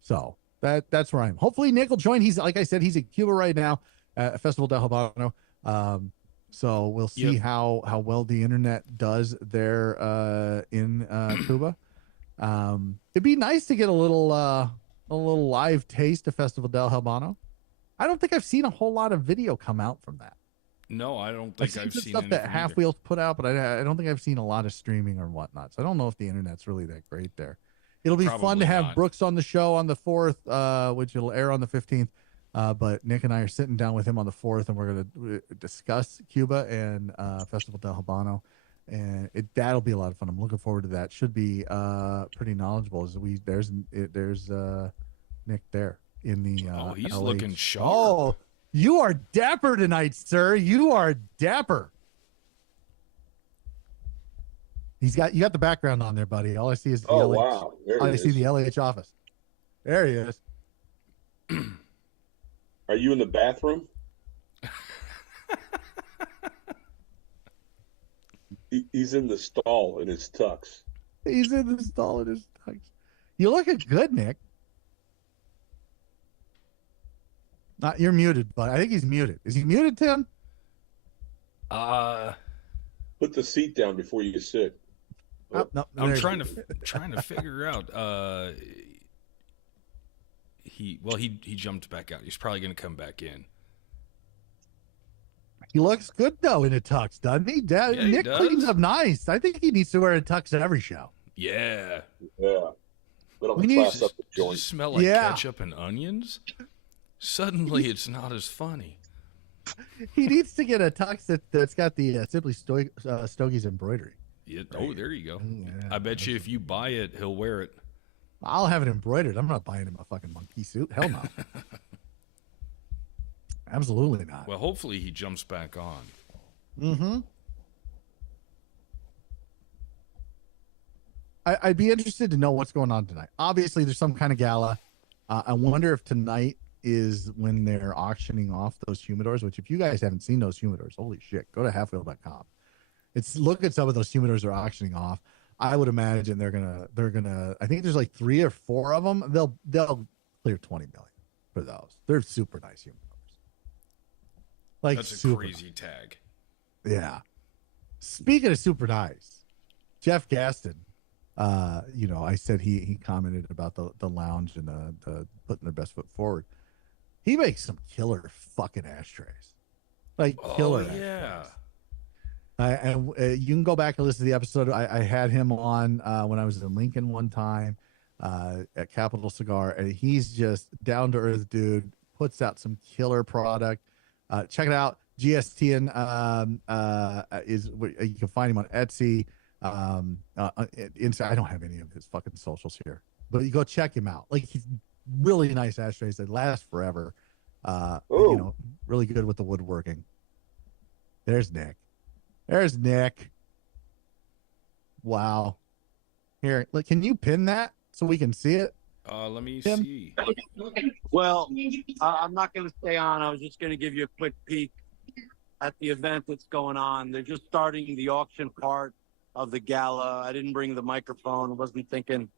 So that's where I am. Hopefully Nick will join. He's, like I said, he's in Cuba right now at Festival del Habano. So we'll see how well the internet does there in Cuba. It'd be nice to get a little live taste of Festival del Habano. I don't think I've seen a whole lot of video come out from that. No, I don't think I've seen stuff that Half Wheels put out, but I don't think I've seen a lot of streaming or whatnot. So I don't know if the internet's really that great there. It'll be fun to have Brooks on the show on the 4th, which will air on the 15th. But Nick and I are sitting down with him on the 4th, and we're going to discuss Cuba and Festival del Habano. And that'll be a lot of fun. I'm looking forward to that. Should be pretty knowledgeable. There's Nick there in the he's LH. looking sharp. Oh, you are dapper tonight, sir. You are dapper. You got the background on there, buddy. All I see is the LH. Wow. I see the LH office. There he is. Are you in the bathroom? He's in the stall in his tux. He's in the stall in his tux. You looking good, Nick. You're muted, but I think he's muted. Is he muted, Tim? Put the seat down before you sit. No, I'm trying to figure out. He jumped back out. He's probably going to come back in. He looks good though in a tux, doesn't he? Nick cleans up nice. I think he needs to wear a tux every show. Yeah. Yeah. We need class up the joint. Does it smell like ketchup and onions? Suddenly, it's not as funny. He needs to get a tux that's got the Simply Stogies embroidery. Yeah. Oh, there you go. Yeah, I bet you if you buy it, he'll wear it. I'll have it embroidered. I'm not buying him a fucking monkey suit. Hell no. Absolutely not. Well, hopefully he jumps back on. Mm-hmm. I'd be interested to know what's going on tonight. Obviously, there's some kind of gala. I wonder if tonight is when they're auctioning off those humidors, which if you guys haven't seen those humidors, holy shit, go to halfwheel.com. Look at some of those humidors they're auctioning off. I would imagine they're gonna. I think there's like 3 or 4 of them. They'll clear 20 million for those. They're super nice humidors. Like that's a super crazy tag. Yeah. Speaking of super nice, Jeff Gaston. I said he commented about the lounge and the putting their best foot forward. He makes some killer fucking ashtrays, like killer. Yeah. Ashtrays. And you can go back and listen to the episode. I had him on when I was in Lincoln one time at Capital Cigar, and he's just down to earth dude. Puts out some killer product. Check it out. GSTN is you can find him on Etsy. I don't have any of his fucking socials here, but you go check him out. Like, he's really nice ashtrays that last forever. Really good with the woodworking. There's Nick. Wow. Here, look, can you pin that so we can see it? Let me Tim? see. Well, I'm not going to stay on. I was just going to give you a quick peek at the event that's going on. They're just starting the auction part of the gala. I didn't bring the microphone. I wasn't thinking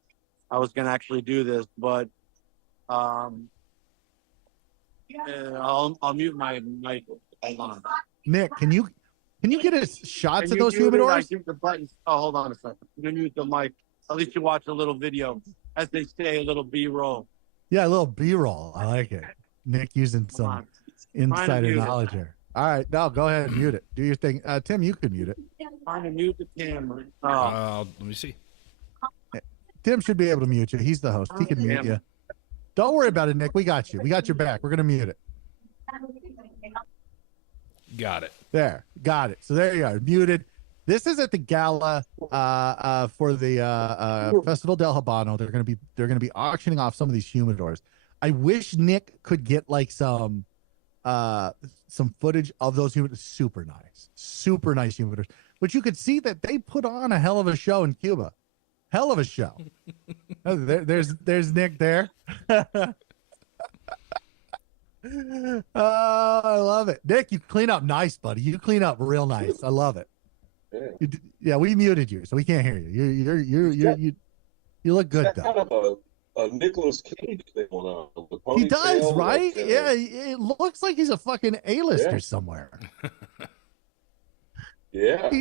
I was going to actually do this, but I'll mute my mic. Hold on. Nick, can you get us shots Can of you those mute it? I humidors? think the buttons. Oh, hold on a second. I'm going to mute the mic. At least you watch a little video. As they say, a little B-roll. Yeah, a little B-roll. I like it. Nick using Come some on. insider mute it. knowledge here. All right, no, go ahead and mute it. Do your thing. Tim, you can mute it. Trying to mute the camera. Let me see. Tim should be able to mute you. He's the host. He can mute you. Don't worry about it, Nick. We got you. We got your back. We're going to mute it. Got it. There. Got it. So there you are. Muted. This is at the gala for the Festival del Habano. They're going to be auctioning off some of these humidors. I wish Nick could get like some footage of those humidors. Super nice humidors. But you could see that they put on a hell of a show in Cuba. Hell of a show. There's Nick there. I love it. Nick, you clean up nice, buddy. You clean up real nice. I love it. Yeah, we muted you, so we can't hear you. You look good though. Kind of a Nicolas Cage thing on the He does, ponytail, right? like, Yeah, it looks like he's a fucking A-lister Yeah. somewhere. Yeah.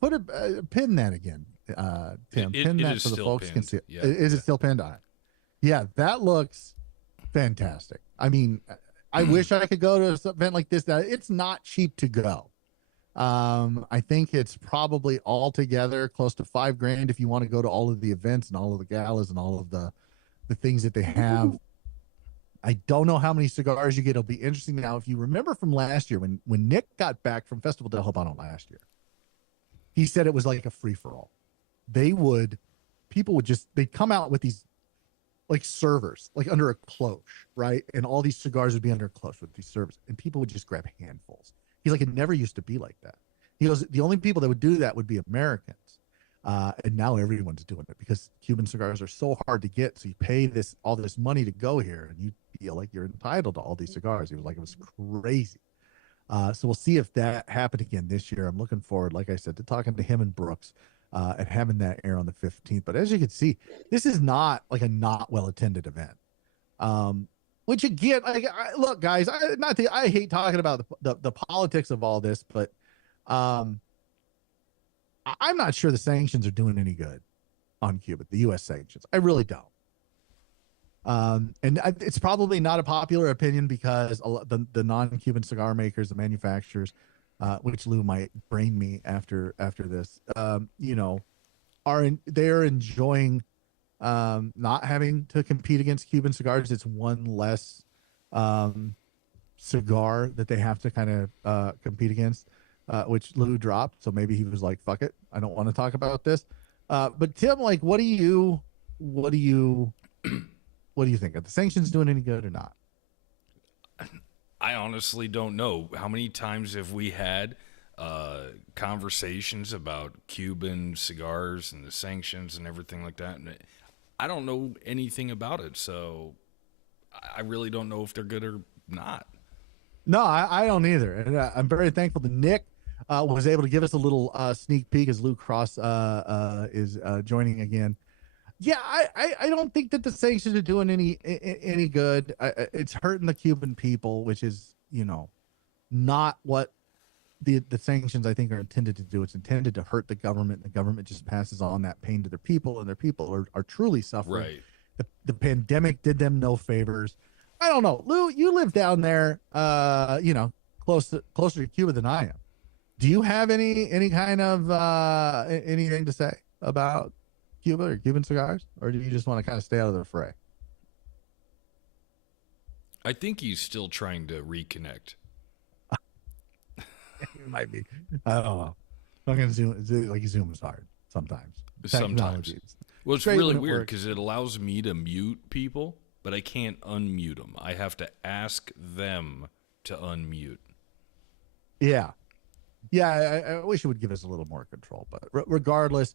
Put a pin that again, Tim. Pin It that is so the still folks can pinned. see it. Yeah. Is it still pinned on? Yeah, that looks fantastic. I mean, I wish I could go to an event like this. It's not cheap to go. I think it's probably all together close to $5,000 if you want to go to all of the events and all of the galas and all of the things that they have. I don't know how many cigars you get. It'll be interesting. Now, if you remember from last year, when Nick got back from Festival del Habano last year, he said it was like a free-for-all. People would they'd come out with these like servers, like under a cloche, right? And all these cigars would be under a cloche with these servers, and people would just grab handfuls. He's like, it never used to be like that. He goes, the only people that would do that would be Americans. And now everyone's doing it because Cuban cigars are so hard to get. So you pay all this money to go here and you feel like you're entitled to all these cigars. He was like, it was crazy. So we'll see if that happened again this year. I'm looking forward, like I said, to talking to him and Brooks and having that air on the 15th. But as you can see, this is not like a not well-attended event. Which again, look, guys, I hate talking about the politics of all this, but I'm not sure the sanctions are doing any good on Cuba, the U.S. sanctions. I really don't. And it's probably not a popular opinion because the non-Cuban cigar makers, the manufacturers, which Lou might brain me after this, they're enjoying not having to compete against Cuban cigars. It's one less cigar that they have to kind of compete against, which Lou dropped. So maybe he was like, fuck it, I don't want to talk about this. But Tim, like, what do you think? Are the sanctions doing any good or not? I honestly don't know. How many times have we had conversations about Cuban cigars and the sanctions and everything like that? And I don't know anything about it, so I really don't know if they're good or not. No, I don't either. And I'm very thankful to Nick was able to give us a little sneak peek as Lou Cross is joining again. Yeah, I don't think that the sanctions are doing any good. It's hurting the Cuban people, which is, not what the sanctions I think are intended to do. It's intended to hurt the government. The government just passes on that pain to their people, and their people are truly suffering. Right. The pandemic did them no favors. I don't know, Lou. You live down there, closer to Cuba than I am. Do you have any kind of anything to say about Cuba or Cuban cigars, or do you just want to kind of stay out of the fray? I think he's still trying to reconnect. It might be. I don't know. Fucking Zoom is hard sometimes. Sometimes. Well, it's really weird because it allows me to mute people, but I can't unmute them. I have to ask them to unmute. Yeah. I wish it would give us a little more control, but regardless,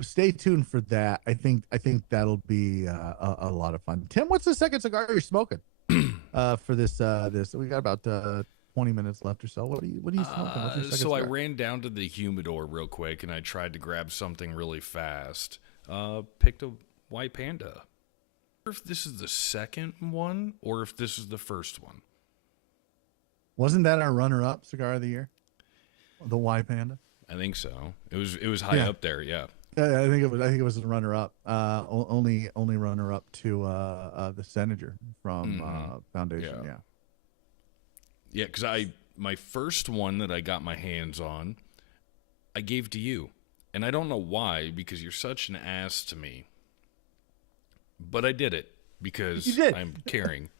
stay tuned for that. I think that'll be a lot of fun. Tim, what's the second cigar you're smoking for this? We got about 20 minutes left or so. What are you smoking? What's your second cigar? I ran down to the humidor real quick and I tried to grab something really fast. Picked a White Panda. I wonder if this is the second one or if this is the first one. Wasn't that our runner-up cigar of the year? The White Panda? I think so. It was high up there, yeah. I think it was the runner-up. Only runner-up to the Senator from Foundation. Yeah. Yeah, because my first one that I got my hands on, I gave to you. And I don't know why, because you're such an ass to me. But I did it because I'm caring.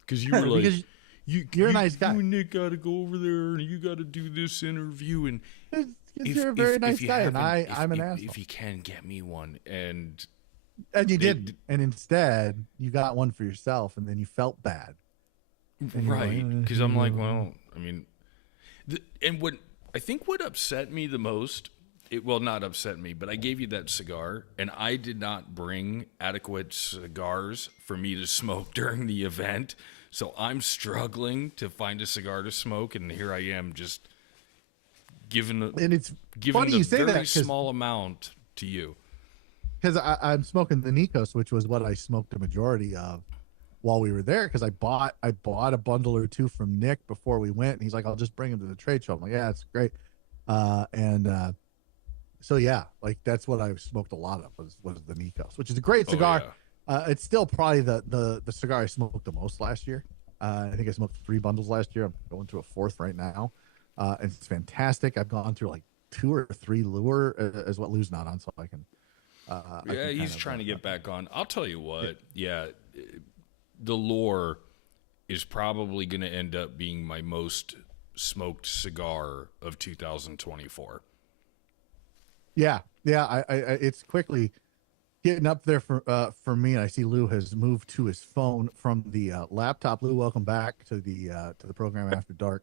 Because you were like, you're a nice guy. You and Nick got to go over there and you got to do this interview. And you're a very nice guy, and I'm an asshole. If you can, get me one. And you did. And instead, you got one for yourself, and then you felt bad. Right. Because I'm like, well, I mean, what upset me the most, not upset me, but I gave you that cigar, and I did not bring adequate cigars for me to smoke during the event. So I'm struggling to find a cigar to smoke, and here I am just giving the very small amount to you. Because I'm smoking the Nikos, which was what I smoked a majority of while we were there, because I bought a bundle or two from Nick before we went, and he's like, I'll just bring them to the trade show. I'm like, yeah, that's great. So yeah, like that's what I smoked a lot of was the Nikos, which is a great cigar. Yeah. It's still probably the cigar I smoked the most last year. I think I smoked 3 bundles last year. I'm going through a 4th right now. And it's fantastic. I've gone through like 2 or 3 lure as what Lou's not on, so I can. He's trying to get back on. I'll tell you what. Yeah, the lure is probably going to end up being my most smoked cigar of 2024. Yeah. I it's quickly getting up there for me. I see Lou has moved to his phone from the laptop. Lou, welcome back to the program After Dark.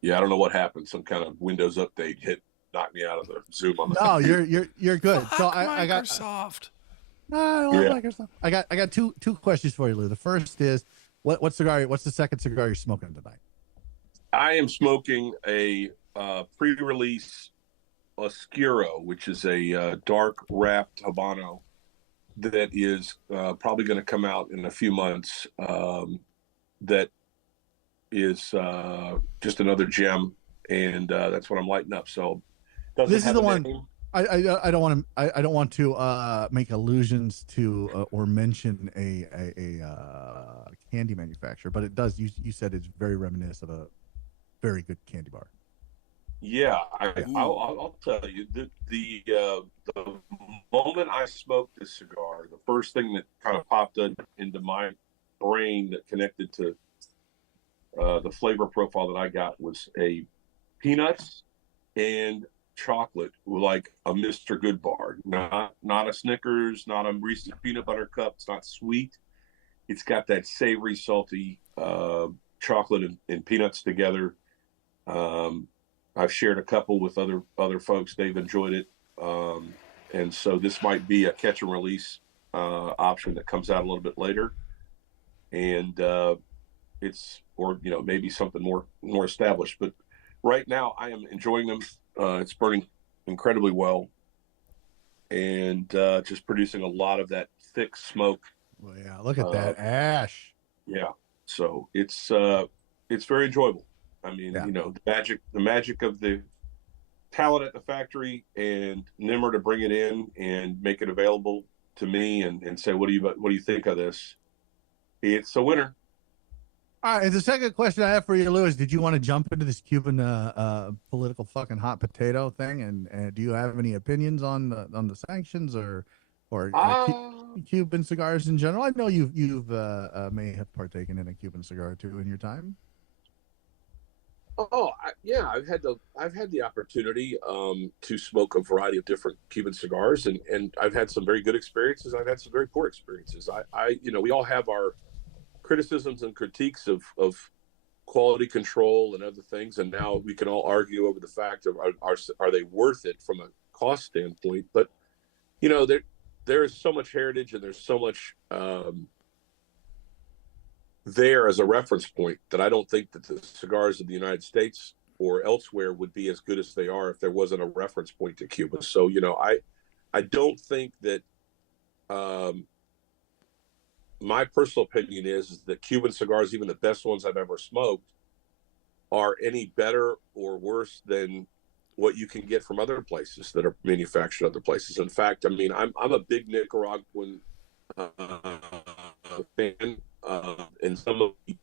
Yeah, I don't know what happened. Some kind of Windows update knocked me out of the Zoom. No, you're good. So I got Microsoft. Microsoft. I got two questions for you, Lou. The first is what's the second cigar you're smoking tonight? I am smoking a pre-release Oscuro, which is a dark wrapped Habano that is probably going to come out in a few months. That is just another gem, and that's what I'm lighting up. So this is the one. I don't want to make allusions to or mention a candy manufacturer, but it does. You said it's very reminiscent of a very good candy bar. Yeah, I'll tell you the moment I smoked this cigar, the first thing that kind of popped into my brain that connected to the flavor profile that I got was a peanuts and chocolate, like a Mr. Good bar, not a Snickers, not a Reese's peanut butter cup. It's not sweet. It's got that savory, salty chocolate and peanuts together. I've shared a couple with other folks. They've enjoyed it. And so this might be a catch and release option that comes out a little bit later. And maybe something more established. But right now I am enjoying them. It's burning incredibly well, and just producing a lot of that thick smoke. Well, yeah, look at that ash. Yeah, so it's very enjoyable. I mean, Yeah. the magic of the talent at the factory and Nimmer to bring it in and make it available to me and say, what do you think of this? It's a winner. All right. And the second question I have for you, Lewis, did you want to jump into this Cuban political fucking hot potato thing? And do you have any opinions on the sanctions or Cuban cigars in general? I know you've may have partaken in a Cuban cigar too in your time. Yeah, I've had the opportunity to smoke a variety of different Cuban cigars, and I've had some very good experiences. I've had some very poor experiences. We all have our criticisms and critiques of quality control and other things, and now we can all argue over the fact of are they worth it from a cost standpoint. But there is so much heritage and there's so much there as a reference point that I don't think that the cigars of the United States or elsewhere would be as good as they are if there wasn't a reference point to Cuba. So, I don't think that my personal opinion is that Cuban cigars, even the best ones I've ever smoked, are any better or worse than what you can get from other places that are manufactured other places. In fact, I mean, I'm a big Nicaraguan fan. And some of the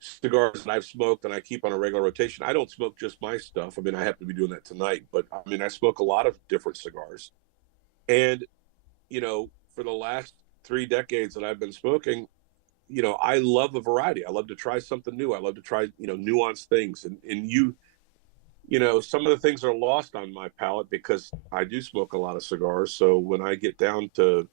cigars that I've smoked and I keep on a regular rotation, I don't smoke just my stuff. I mean, I happen to be doing that tonight, but I mean, I smoke a lot of different cigars. And, for the last 3 decades that I've been smoking, I love a variety. I love to try something new. I love to try, nuanced things. And some of the things are lost on my palate because I do smoke a lot of cigars. So when I get down to,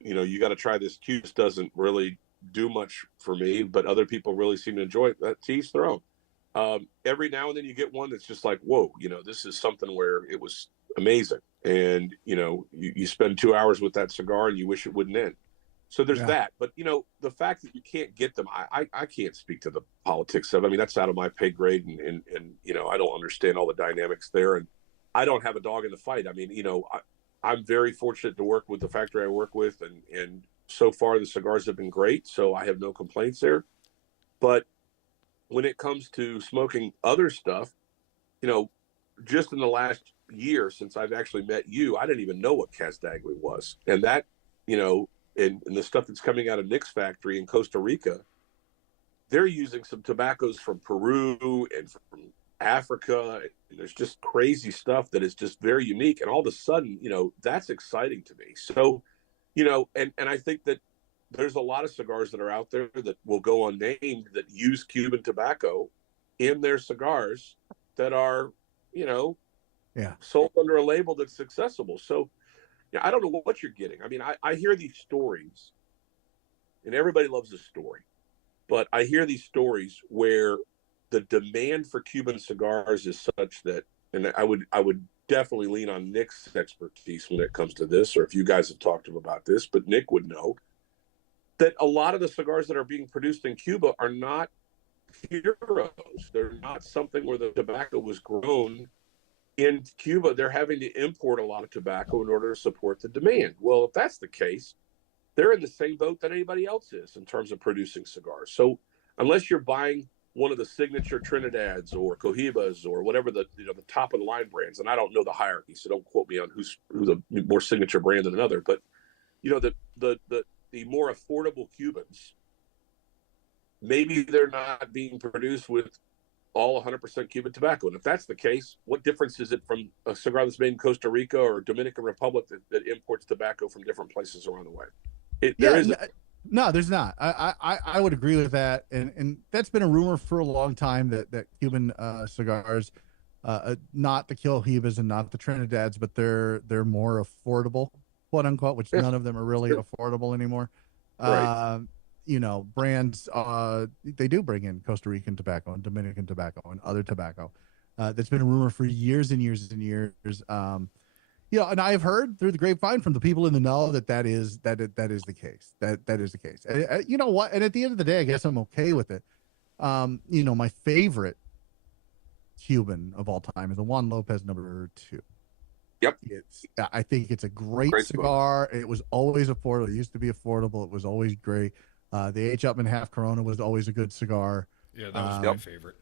you got to try this, Cubes doesn't really do much for me, but other people really seem to enjoy it. That tease thrown. Every now and then you get one that's just like, whoa, this is something where it was amazing. And, you spend 2 hours with that cigar and you wish it wouldn't end. So there's that. But, the fact that you can't get them, I can't speak to the politics of it. I mean, that's out of my pay grade. And I don't understand all the dynamics there. And I don't have a dog in the fight. I mean, I'm very fortunate to work with the factory I work with. And so far the cigars have been great. So I have no complaints there. But when it comes to smoking other stuff, just in the last year since I've actually met you, I didn't even know what Cazdagli was. And that, and the stuff that's coming out of Nick's factory in Costa Rica, they're using some tobaccos from Peru and from Africa. And there's just crazy stuff that is just very unique. And all of a sudden, that's exciting to me. So, and I think that there's a lot of cigars that are out there that will go unnamed that use Cuban tobacco in their cigars that are, sold under a label that's accessible. So, I don't know what you're getting. I mean, I hear these stories, and everybody loves a story, but I hear these stories where the demand for Cuban cigars is such that, and I would definitely lean on Nick's expertise when it comes to this, or if you guys have talked to him about this, but Nick would know that a lot of the cigars that are being produced in Cuba are not heroes. They're not something where the tobacco was grown in Cuba. They're having to import a lot of tobacco in order to support the demand. Well, if that's the case, they're in the same boat that anybody else is in terms of producing cigars. So unless you're buying one of the signature Trinidad's or Cohibas or whatever the top of the line brands, and I don't know the hierarchy, so don't quote me on who's a more signature brand than another, but the more affordable Cubans, maybe they're not being produced with all 100% Cuban tobacco. And if that's the case, what difference is it from a cigar that's made in Costa Rica or Dominican Republic that imports tobacco from different places around the way? No, there's not. I would agree with that. And that's been a rumor for a long time that Cuban cigars, not the Cohibas and not the Trinidad's, but they're more affordable, quote unquote, which none of them are really affordable anymore. Right. Brands, they do bring in Costa Rican tobacco and Dominican tobacco and other tobacco. That's been a rumor for years and years and years. And I've heard through the grapevine from the people in the know that is the case. That is the case. You know what? And at the end of the day, I guess I'm okay with it. My favorite Cuban of all time is the Juan Lopez #2. Yep. I think it's a great cigar. Smoke. It was always affordable. It used to be affordable. It was always great. The H. Upmann Half Corona was always a good cigar. Yeah, that was my favorite.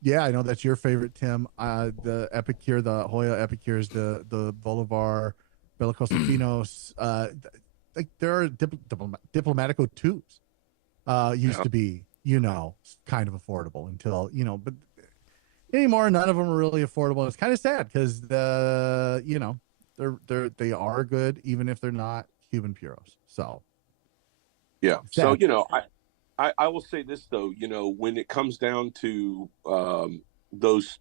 Yeah, I know that's your favorite, Tim. The Epicure, the Hoya Epicures, the Bolivar, Bellicoso Finos. Like there are Diplomatico 2s. Used to be, kind of affordable until, but anymore, none of them are really affordable. It's kind of sad because they are good even if they're not Cuban puros. So yeah. So I will say this though, when it comes down to those,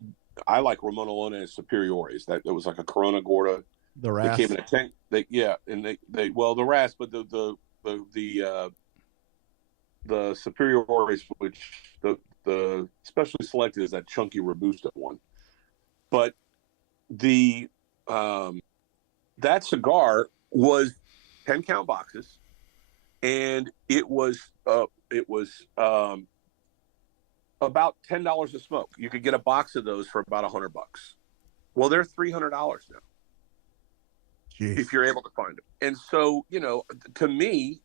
I like Ramon Alona Superiores. That it was like a Corona Gorda. The Ras. They came in a tank. The Ras, but the Superiores, which the specially selected is that chunky Robusto one. But the that cigar was 10 count boxes, and it was about $10 a smoke. You could get a box of those for about $100. Well, they're $300 now. Jeez. If you're able to find them. And so, to me,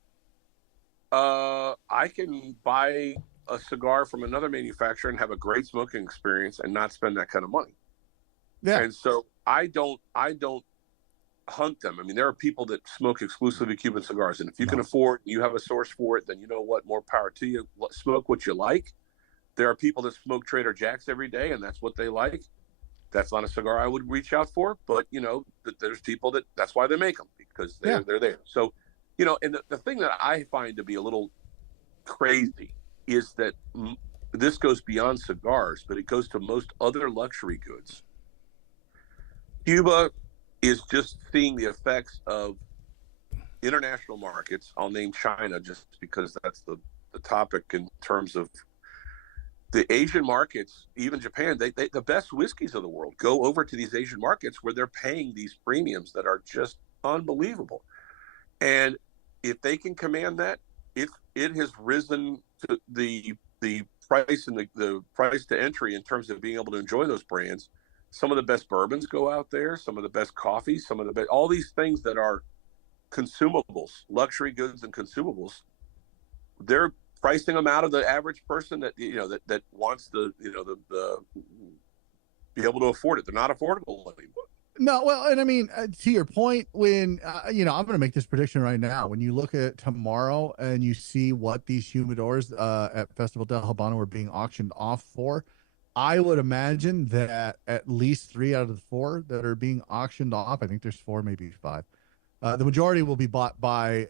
I can buy a cigar from another manufacturer and have a great smoking experience and not spend that kind of money. Yeah. And so I don't hunt them. I mean, there are people that smoke exclusively Cuban cigars, and if you can afford, you have a source for it, then you know what, more power to you. Smoke what you like. There are people that smoke Trader Jack's every day, and that's what they like. That's not a cigar I would reach out for, but there's people that's why they make them, because they're there. So, and the thing that I find to be a little crazy is that this goes beyond cigars, but it goes to most other luxury goods. Cuba is just seeing the effects of international markets. I'll name China just because that's the topic in terms of the Asian markets, even Japan. They the best whiskeys of the world go over to these Asian markets where they're paying these premiums that are just unbelievable. And if they can command that, it has risen to the price and the price to entry in terms of being able to enjoy those brands. Some of the best bourbons go out there, some of the best coffees, some of the best, all these things that are consumables, luxury goods and consumables, they're pricing them out of the average person that that wants the be able to afford it. They're not affordable anymore. No, well, and I mean, to your point, when I'm going to make this prediction right now. When you look at tomorrow and you see what these humidors at Festival del Habano are being auctioned off for, I would imagine that at least 3 out of the 4 that are being auctioned off, I think there's 4, maybe 5, the majority will be bought by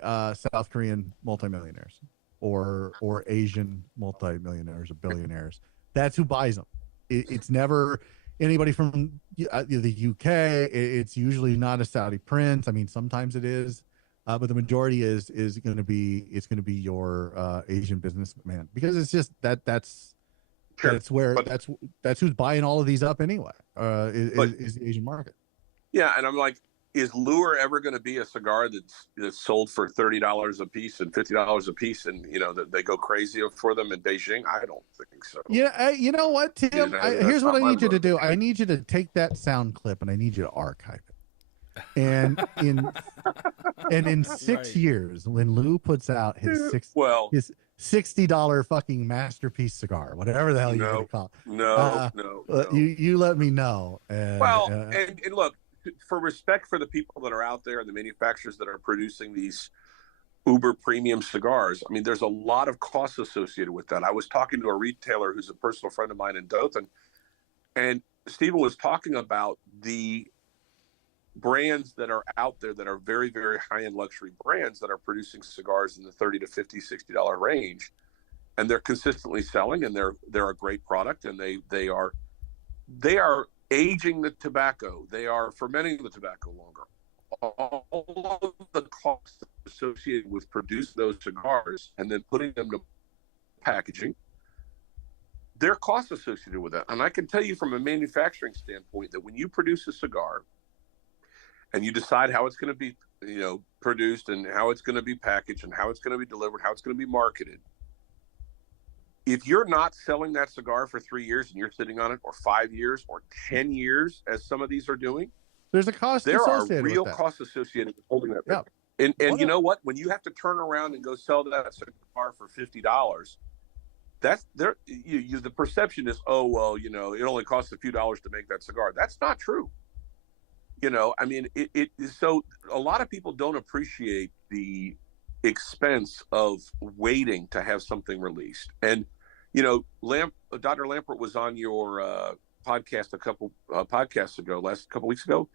South Korean multimillionaires or Asian multimillionaires or billionaires. That's who buys them. It's never anybody from the UK. It's usually not a Saudi prince. I mean, sometimes it is, but the majority is going to be your Asian businessman, because it's just that's. Sure. That's who's buying all of these up anyway. Is the Asian market? Yeah, and I'm like, is Lure ever going to be a cigar that's sold for $30 a piece and $50 a piece, and that they go crazy for them in Beijing? I don't think so. Yeah, you know what, Tim? Here's what I need you to do. I need you to take that sound clip and I need you to archive it. And in 6 years, when Lou puts out his $60 fucking masterpiece cigar, whatever the hell you're going to call it. No. You let me know. And look, for respect for the people that are out there and the manufacturers that are producing these uber premium cigars, I mean, there's a lot of costs associated with that. I was talking to a retailer who's a personal friend of mine in Dothan, and Stephen was talking about the brands that are out there that are very, very high-end luxury brands that are producing cigars in the $30 to $50, $60 range, and they're consistently selling, and they're a great product, and they are aging the tobacco, they are fermenting the tobacco longer. All of the costs associated with producing those cigars and then putting them to packaging, there are costs associated with that. And I can tell you from a manufacturing standpoint that when you produce a cigar and you decide how it's going to be, produced and how it's going to be packaged and how it's going to be delivered, how it's going to be marketed, if you're not selling that cigar for 3 years and you're sitting on it, or 5 years, or 10 years, as some of these are doing, There's a cost there are associated real with that. costs associated with holding that. Yeah. And you know what? When you have to turn around and go sell that cigar for $50, that's there. The perception is, oh well, you know, it only costs a few dollars to make that cigar. That's not true. You know, I mean, so a lot of people don't appreciate the expense of waiting to have something released. And you know, Dr. Lampert was on your podcast a couple podcasts ago, last couple weeks ago,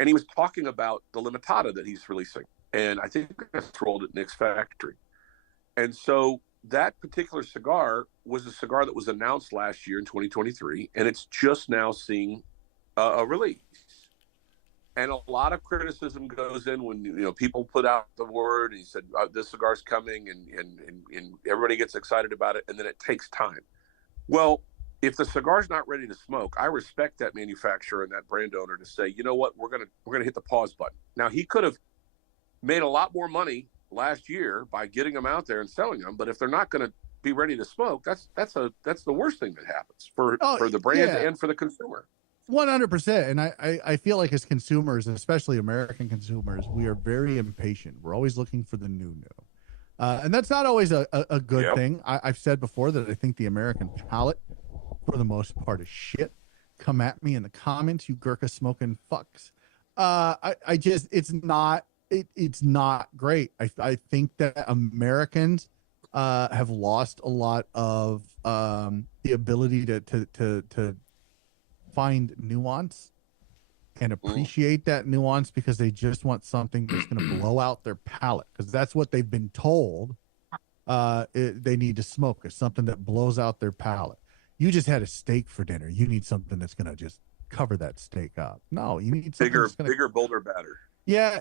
and he was talking about the Limitada that he's releasing, and I think that's rolled at Nick's factory. And so that particular cigar was a cigar that was announced last year in 2023, and it's just now seeing a release. And a lot of criticism goes in when, you know, people put out the word and he said, this cigar's coming, and everybody gets excited about it, and then it takes time. Well, if the cigar's not ready to smoke, I respect that manufacturer and that brand owner to say, you know what, we're gonna hit the pause button. Now, he could have made a lot more money last year by getting them out there and selling them, but if they're not going to be ready to smoke, that's the worst thing that happens for the brand and for the consumer. 100%. And I feel like as consumers, especially American consumers, we are very impatient. We're always looking for the new. And that's not always a good thing. I've said before that I think the American palate, for the most part, is shit. Come at me in the comments, you Gurkha smoking fucks. It's not great. I think that Americans have lost a lot of the ability to find nuance and appreciate that nuance, because they just want something that's going to blow out their palate, because that's what they've been told they need to smoke, is something that blows out their palate. You just had a steak for dinner. You need something that's going to just cover that steak up. No, you need something bigger, bolder, better. Yeah,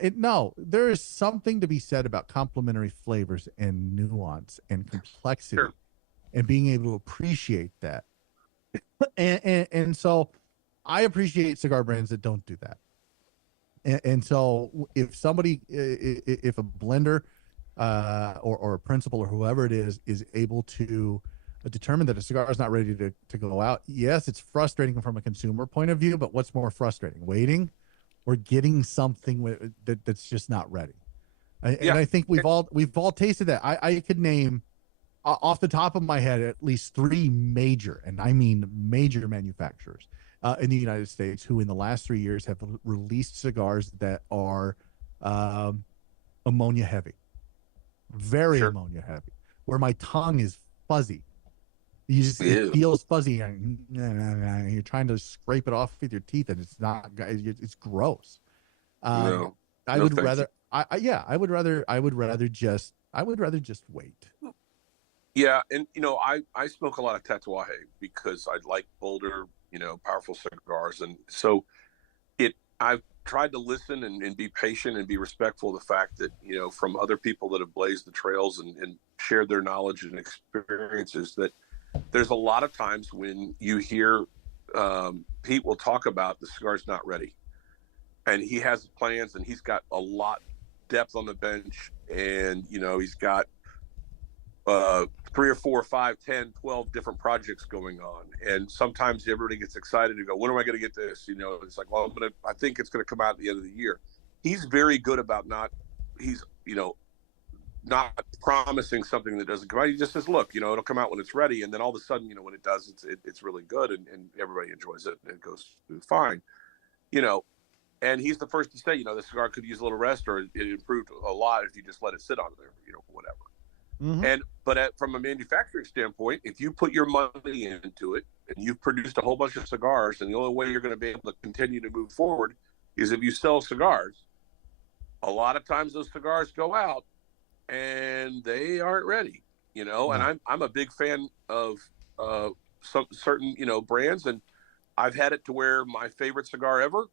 there is something to be said about complementary flavors and nuance and complexity, and being able to appreciate that. And so I appreciate cigar brands that don't do that. And so if somebody, if a blender or a principal or whoever it is able to determine that a cigar is not ready to go out, yes, it's frustrating from a consumer point of view, but what's more frustrating, waiting or getting something that's just not ready? And I think we've all tasted that. I could name off the top of my head at least 3 major, and I mean major, manufacturers in the United States who in the last 3 years have released cigars that are ammonia heavy, very ammonia heavy, where my tongue is fuzzy. It feels fuzzy, and you're trying to scrape it off with your teeth, and it's not. It's gross. I would rather just wait. Yeah, and you know, I smoke a lot of Tatuaje because I like bolder, you know, powerful cigars, and so I've tried to listen and be patient and be respectful of the fact that, you know, from other people that have blazed the trails and shared their knowledge and experiences, that there's a lot of times when you hear Pete will talk about the cigar's not ready, and he has plans, and he's got a lot depth on the bench, and you know, he's got 3 or 4 or 5, 10, 12 different projects going on, and sometimes everybody gets excited to go, when am I going to get this? You know, it's like, well, I think it's going to come out at the end of the year. He's very good about not promising something that doesn't come out. He just says, look, you know, it'll come out when it's ready. And then all of a sudden, you know, when it does, it's really good, and everybody enjoys it, and it goes fine, you know. And he's the first to say, you know, the cigar could use a little rest, or it improved a lot if you just let it sit on there, you know, whatever. Mm-hmm. But from a manufacturing standpoint, if you put your money into it and you've produced a whole bunch of cigars, and the only way you're going to be able to continue to move forward is if you sell cigars, a lot of times those cigars go out and they aren't ready, you know. Mm-hmm. And I'm a big fan of some certain, you know, brands, and I've had it to where my favorite cigar ever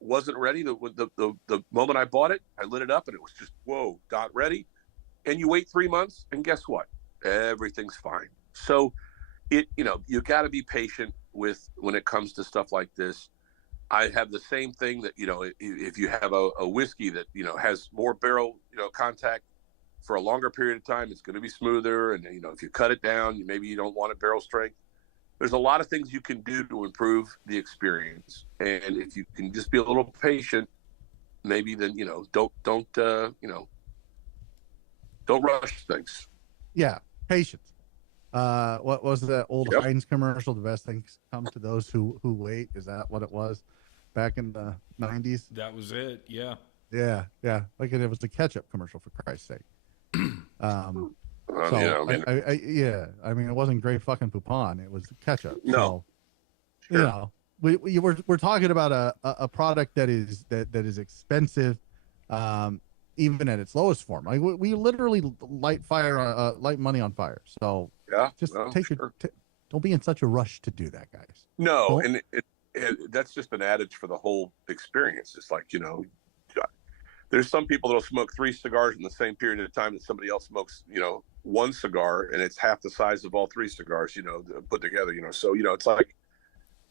wasn't ready. The moment I bought it, I lit it up and it was just, whoa, not ready. And you wait 3 months, and guess what? Everything's fine. So you know, you got to be patient when it comes to stuff like this. I have the same thing that, you know, if you have a whiskey that, you know, has more barrel, you know, contact for a longer period of time, it's going to be smoother. And, if you cut it down, maybe you don't want it barrel strength. There's a lot of things you can do to improve the experience. And if you can just be a little patient, maybe then, don't rush things. Yeah. Patience. What was that old Yep. Heinz commercial? The best things come to those who wait. Is that what it was back in the 90s? That was it. Yeah. Yeah. Like it was a ketchup commercial, for Christ's sake. So I mean, it wasn't great fucking poupon. It was ketchup. No. So, Sure. we're talking about a product that is expensive, even at its lowest form. Like we literally light money on fire. So Yeah. just well, take sure. don't be in such a rush to do that, guys. No, Don't- and that's just an adage for the whole experience. It's like, there's some people that'll smoke 3 cigars in the same period of time that somebody else smokes, 1 cigar, and it's half the size of all 3 cigars, put together, So, it's like,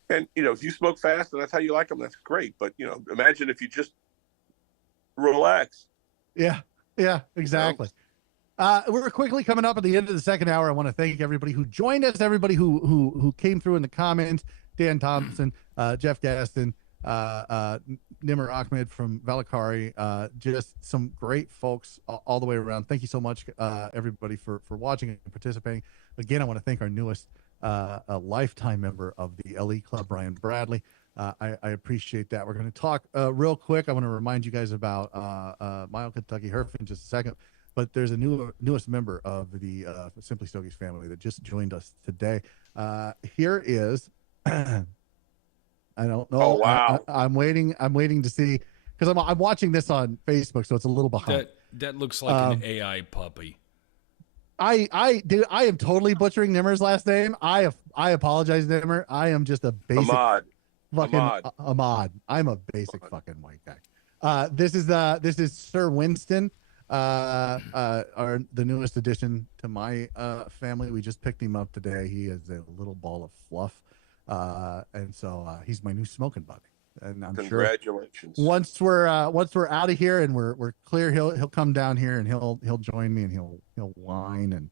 and, if you smoke fast and that's how you like them, that's great. But, imagine if you just relax. Yeah, exactly. We're quickly coming up at the end of the second hour. I want to thank everybody who joined us, everybody who came through in the comments, Dan Thompson, Jeff Gaston, Nimmer Ahmed from Valakari, just some great folks all the way around. Thank you so much, everybody, for watching and participating. Again, I want to thank our newest a lifetime member of the LE Club, Brian Bradley. I appreciate that. We're going to talk real quick. I want to remind you guys about Mild Kentucky Herf in just a second, but there's a newest member of the Simply Stogies family that just joined us today. Here is, I don't know. Oh, wow. I'm waiting to see, because I'm watching this on Facebook, so it's a little behind. That looks like an AI puppy. I am totally butchering Nimmer's last name. I apologize, Nimmer. I am just a basic Ahmad. I'm a basic fucking white guy. This is Sir Winston, the newest addition to my family. We just picked him up today. He is a little ball of fluff, and so he's my new smoking buddy. And I'm Congratulations. sure once we're out of here and we're clear, he'll come down here and he'll join me and he'll whine and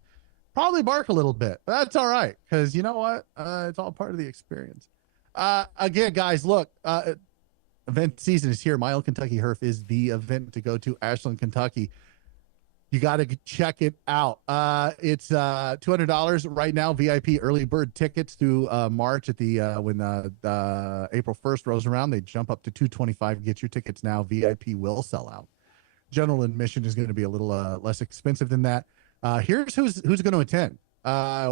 probably bark a little bit. But that's all right, because you know what? It's all part of the experience. Again, guys, look, event season is here. Mild Kentucky Herf is the event to go to. Ashland, Kentucky. You got to check it out. It's $200 right now. VIP early bird tickets through March at the when April 1st rolls around. They jump up to $225. Get your tickets now. VIP will sell out. General admission is going to be a little less expensive than that. Here's who's going to attend.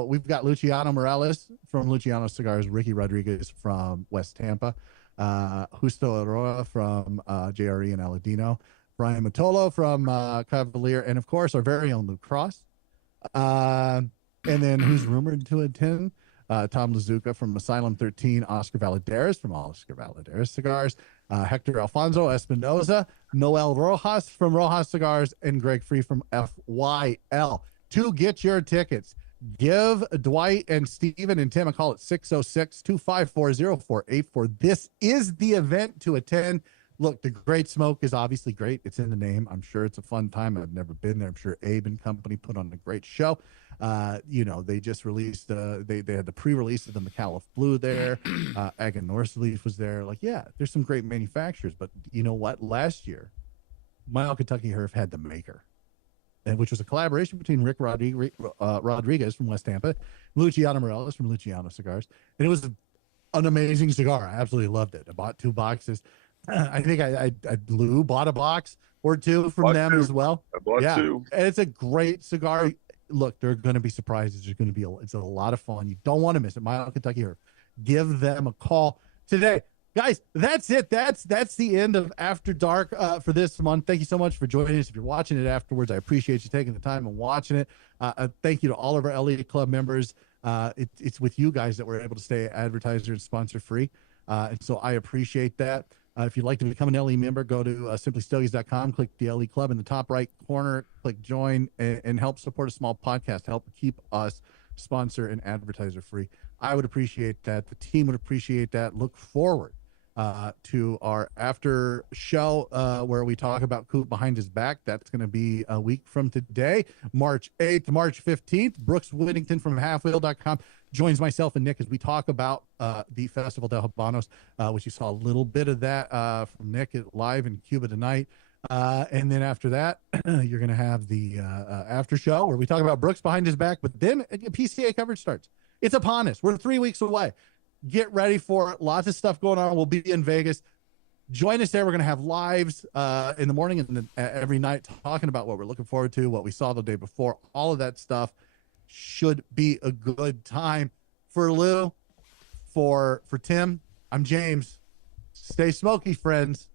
We've got Luciano Morales from Luciano Cigars, Ricky Rodriguez from West Tampa, Justo Aroa from JRE and Aladino, Brian Matolo from Cavalier, and of course our very own Luke Cross. And then who's rumored to attend? Tom Lazuka from Asylum 13, Oscar Valadares from Oscar Valadares Cigars, Hector Alfonso Espinoza, Noel Rojas from Rojas Cigars, and Greg Free from FYL. To get your tickets, give Dwight and Steven and Tim a call at 606-254-0484. This is the event to attend. Look, the Great Smoke is obviously great. It's in the name. I'm sure it's a fun time. I've never been there. I'm sure Abe and company put on a great show. They just released, they had the pre-release of the McAuliffe Blue there. Aga Northleaf was there. Like, yeah, there's some great manufacturers. But you know what? Last year, Mild Kentucky Herf had the maker, which was a collaboration between Rick Rodriguez from West Tampa, Luciano Morales from Luciano Cigars. And it was an amazing cigar. I absolutely loved it. I bought 2 boxes. I think I bought a box or 2 from them as well. I bought 2. And it's a great cigar. Look, there are going to be surprises. There's going to be it's a lot of fun. You don't want to miss it. Mild Kentucky Herf. Give them a call today. Guys, that's it. That's the end of After Dark for this month. Thank you so much for joining us. If you're watching it afterwards, I appreciate you taking the time and watching it. Thank you to all of our LE Club members. It's with you guys that we're able to stay advertiser and sponsor free. And so I appreciate that. If you'd like to become an LE member, go to simplystogies.com, click the LE Club in the top right corner, click join, and help support a small podcast, help keep us sponsor and advertiser free. I would appreciate that. The team would appreciate that. Look forward to our after show where we talk about Coop behind his back. That's going to be a week from today, March 8th, March 15th. Brooks Whittington from halfwheel.com joins myself and Nick as we talk about the Festival de Habanos, which you saw a little bit of that from Nick live in Cuba tonight. And then after that, you're going to have the after show where we talk about Brooks behind his back, but then PCA coverage starts. It's upon us. We're 3 weeks away. Get ready for it. Lots of stuff going on. We'll be in Vegas. Join us there. We're going to have lives in the morning and then every night talking about what we're looking forward to, what we saw the day before. All of that stuff should be a good time. For Lou, for Tim, I'm James. Stay smoky, friends.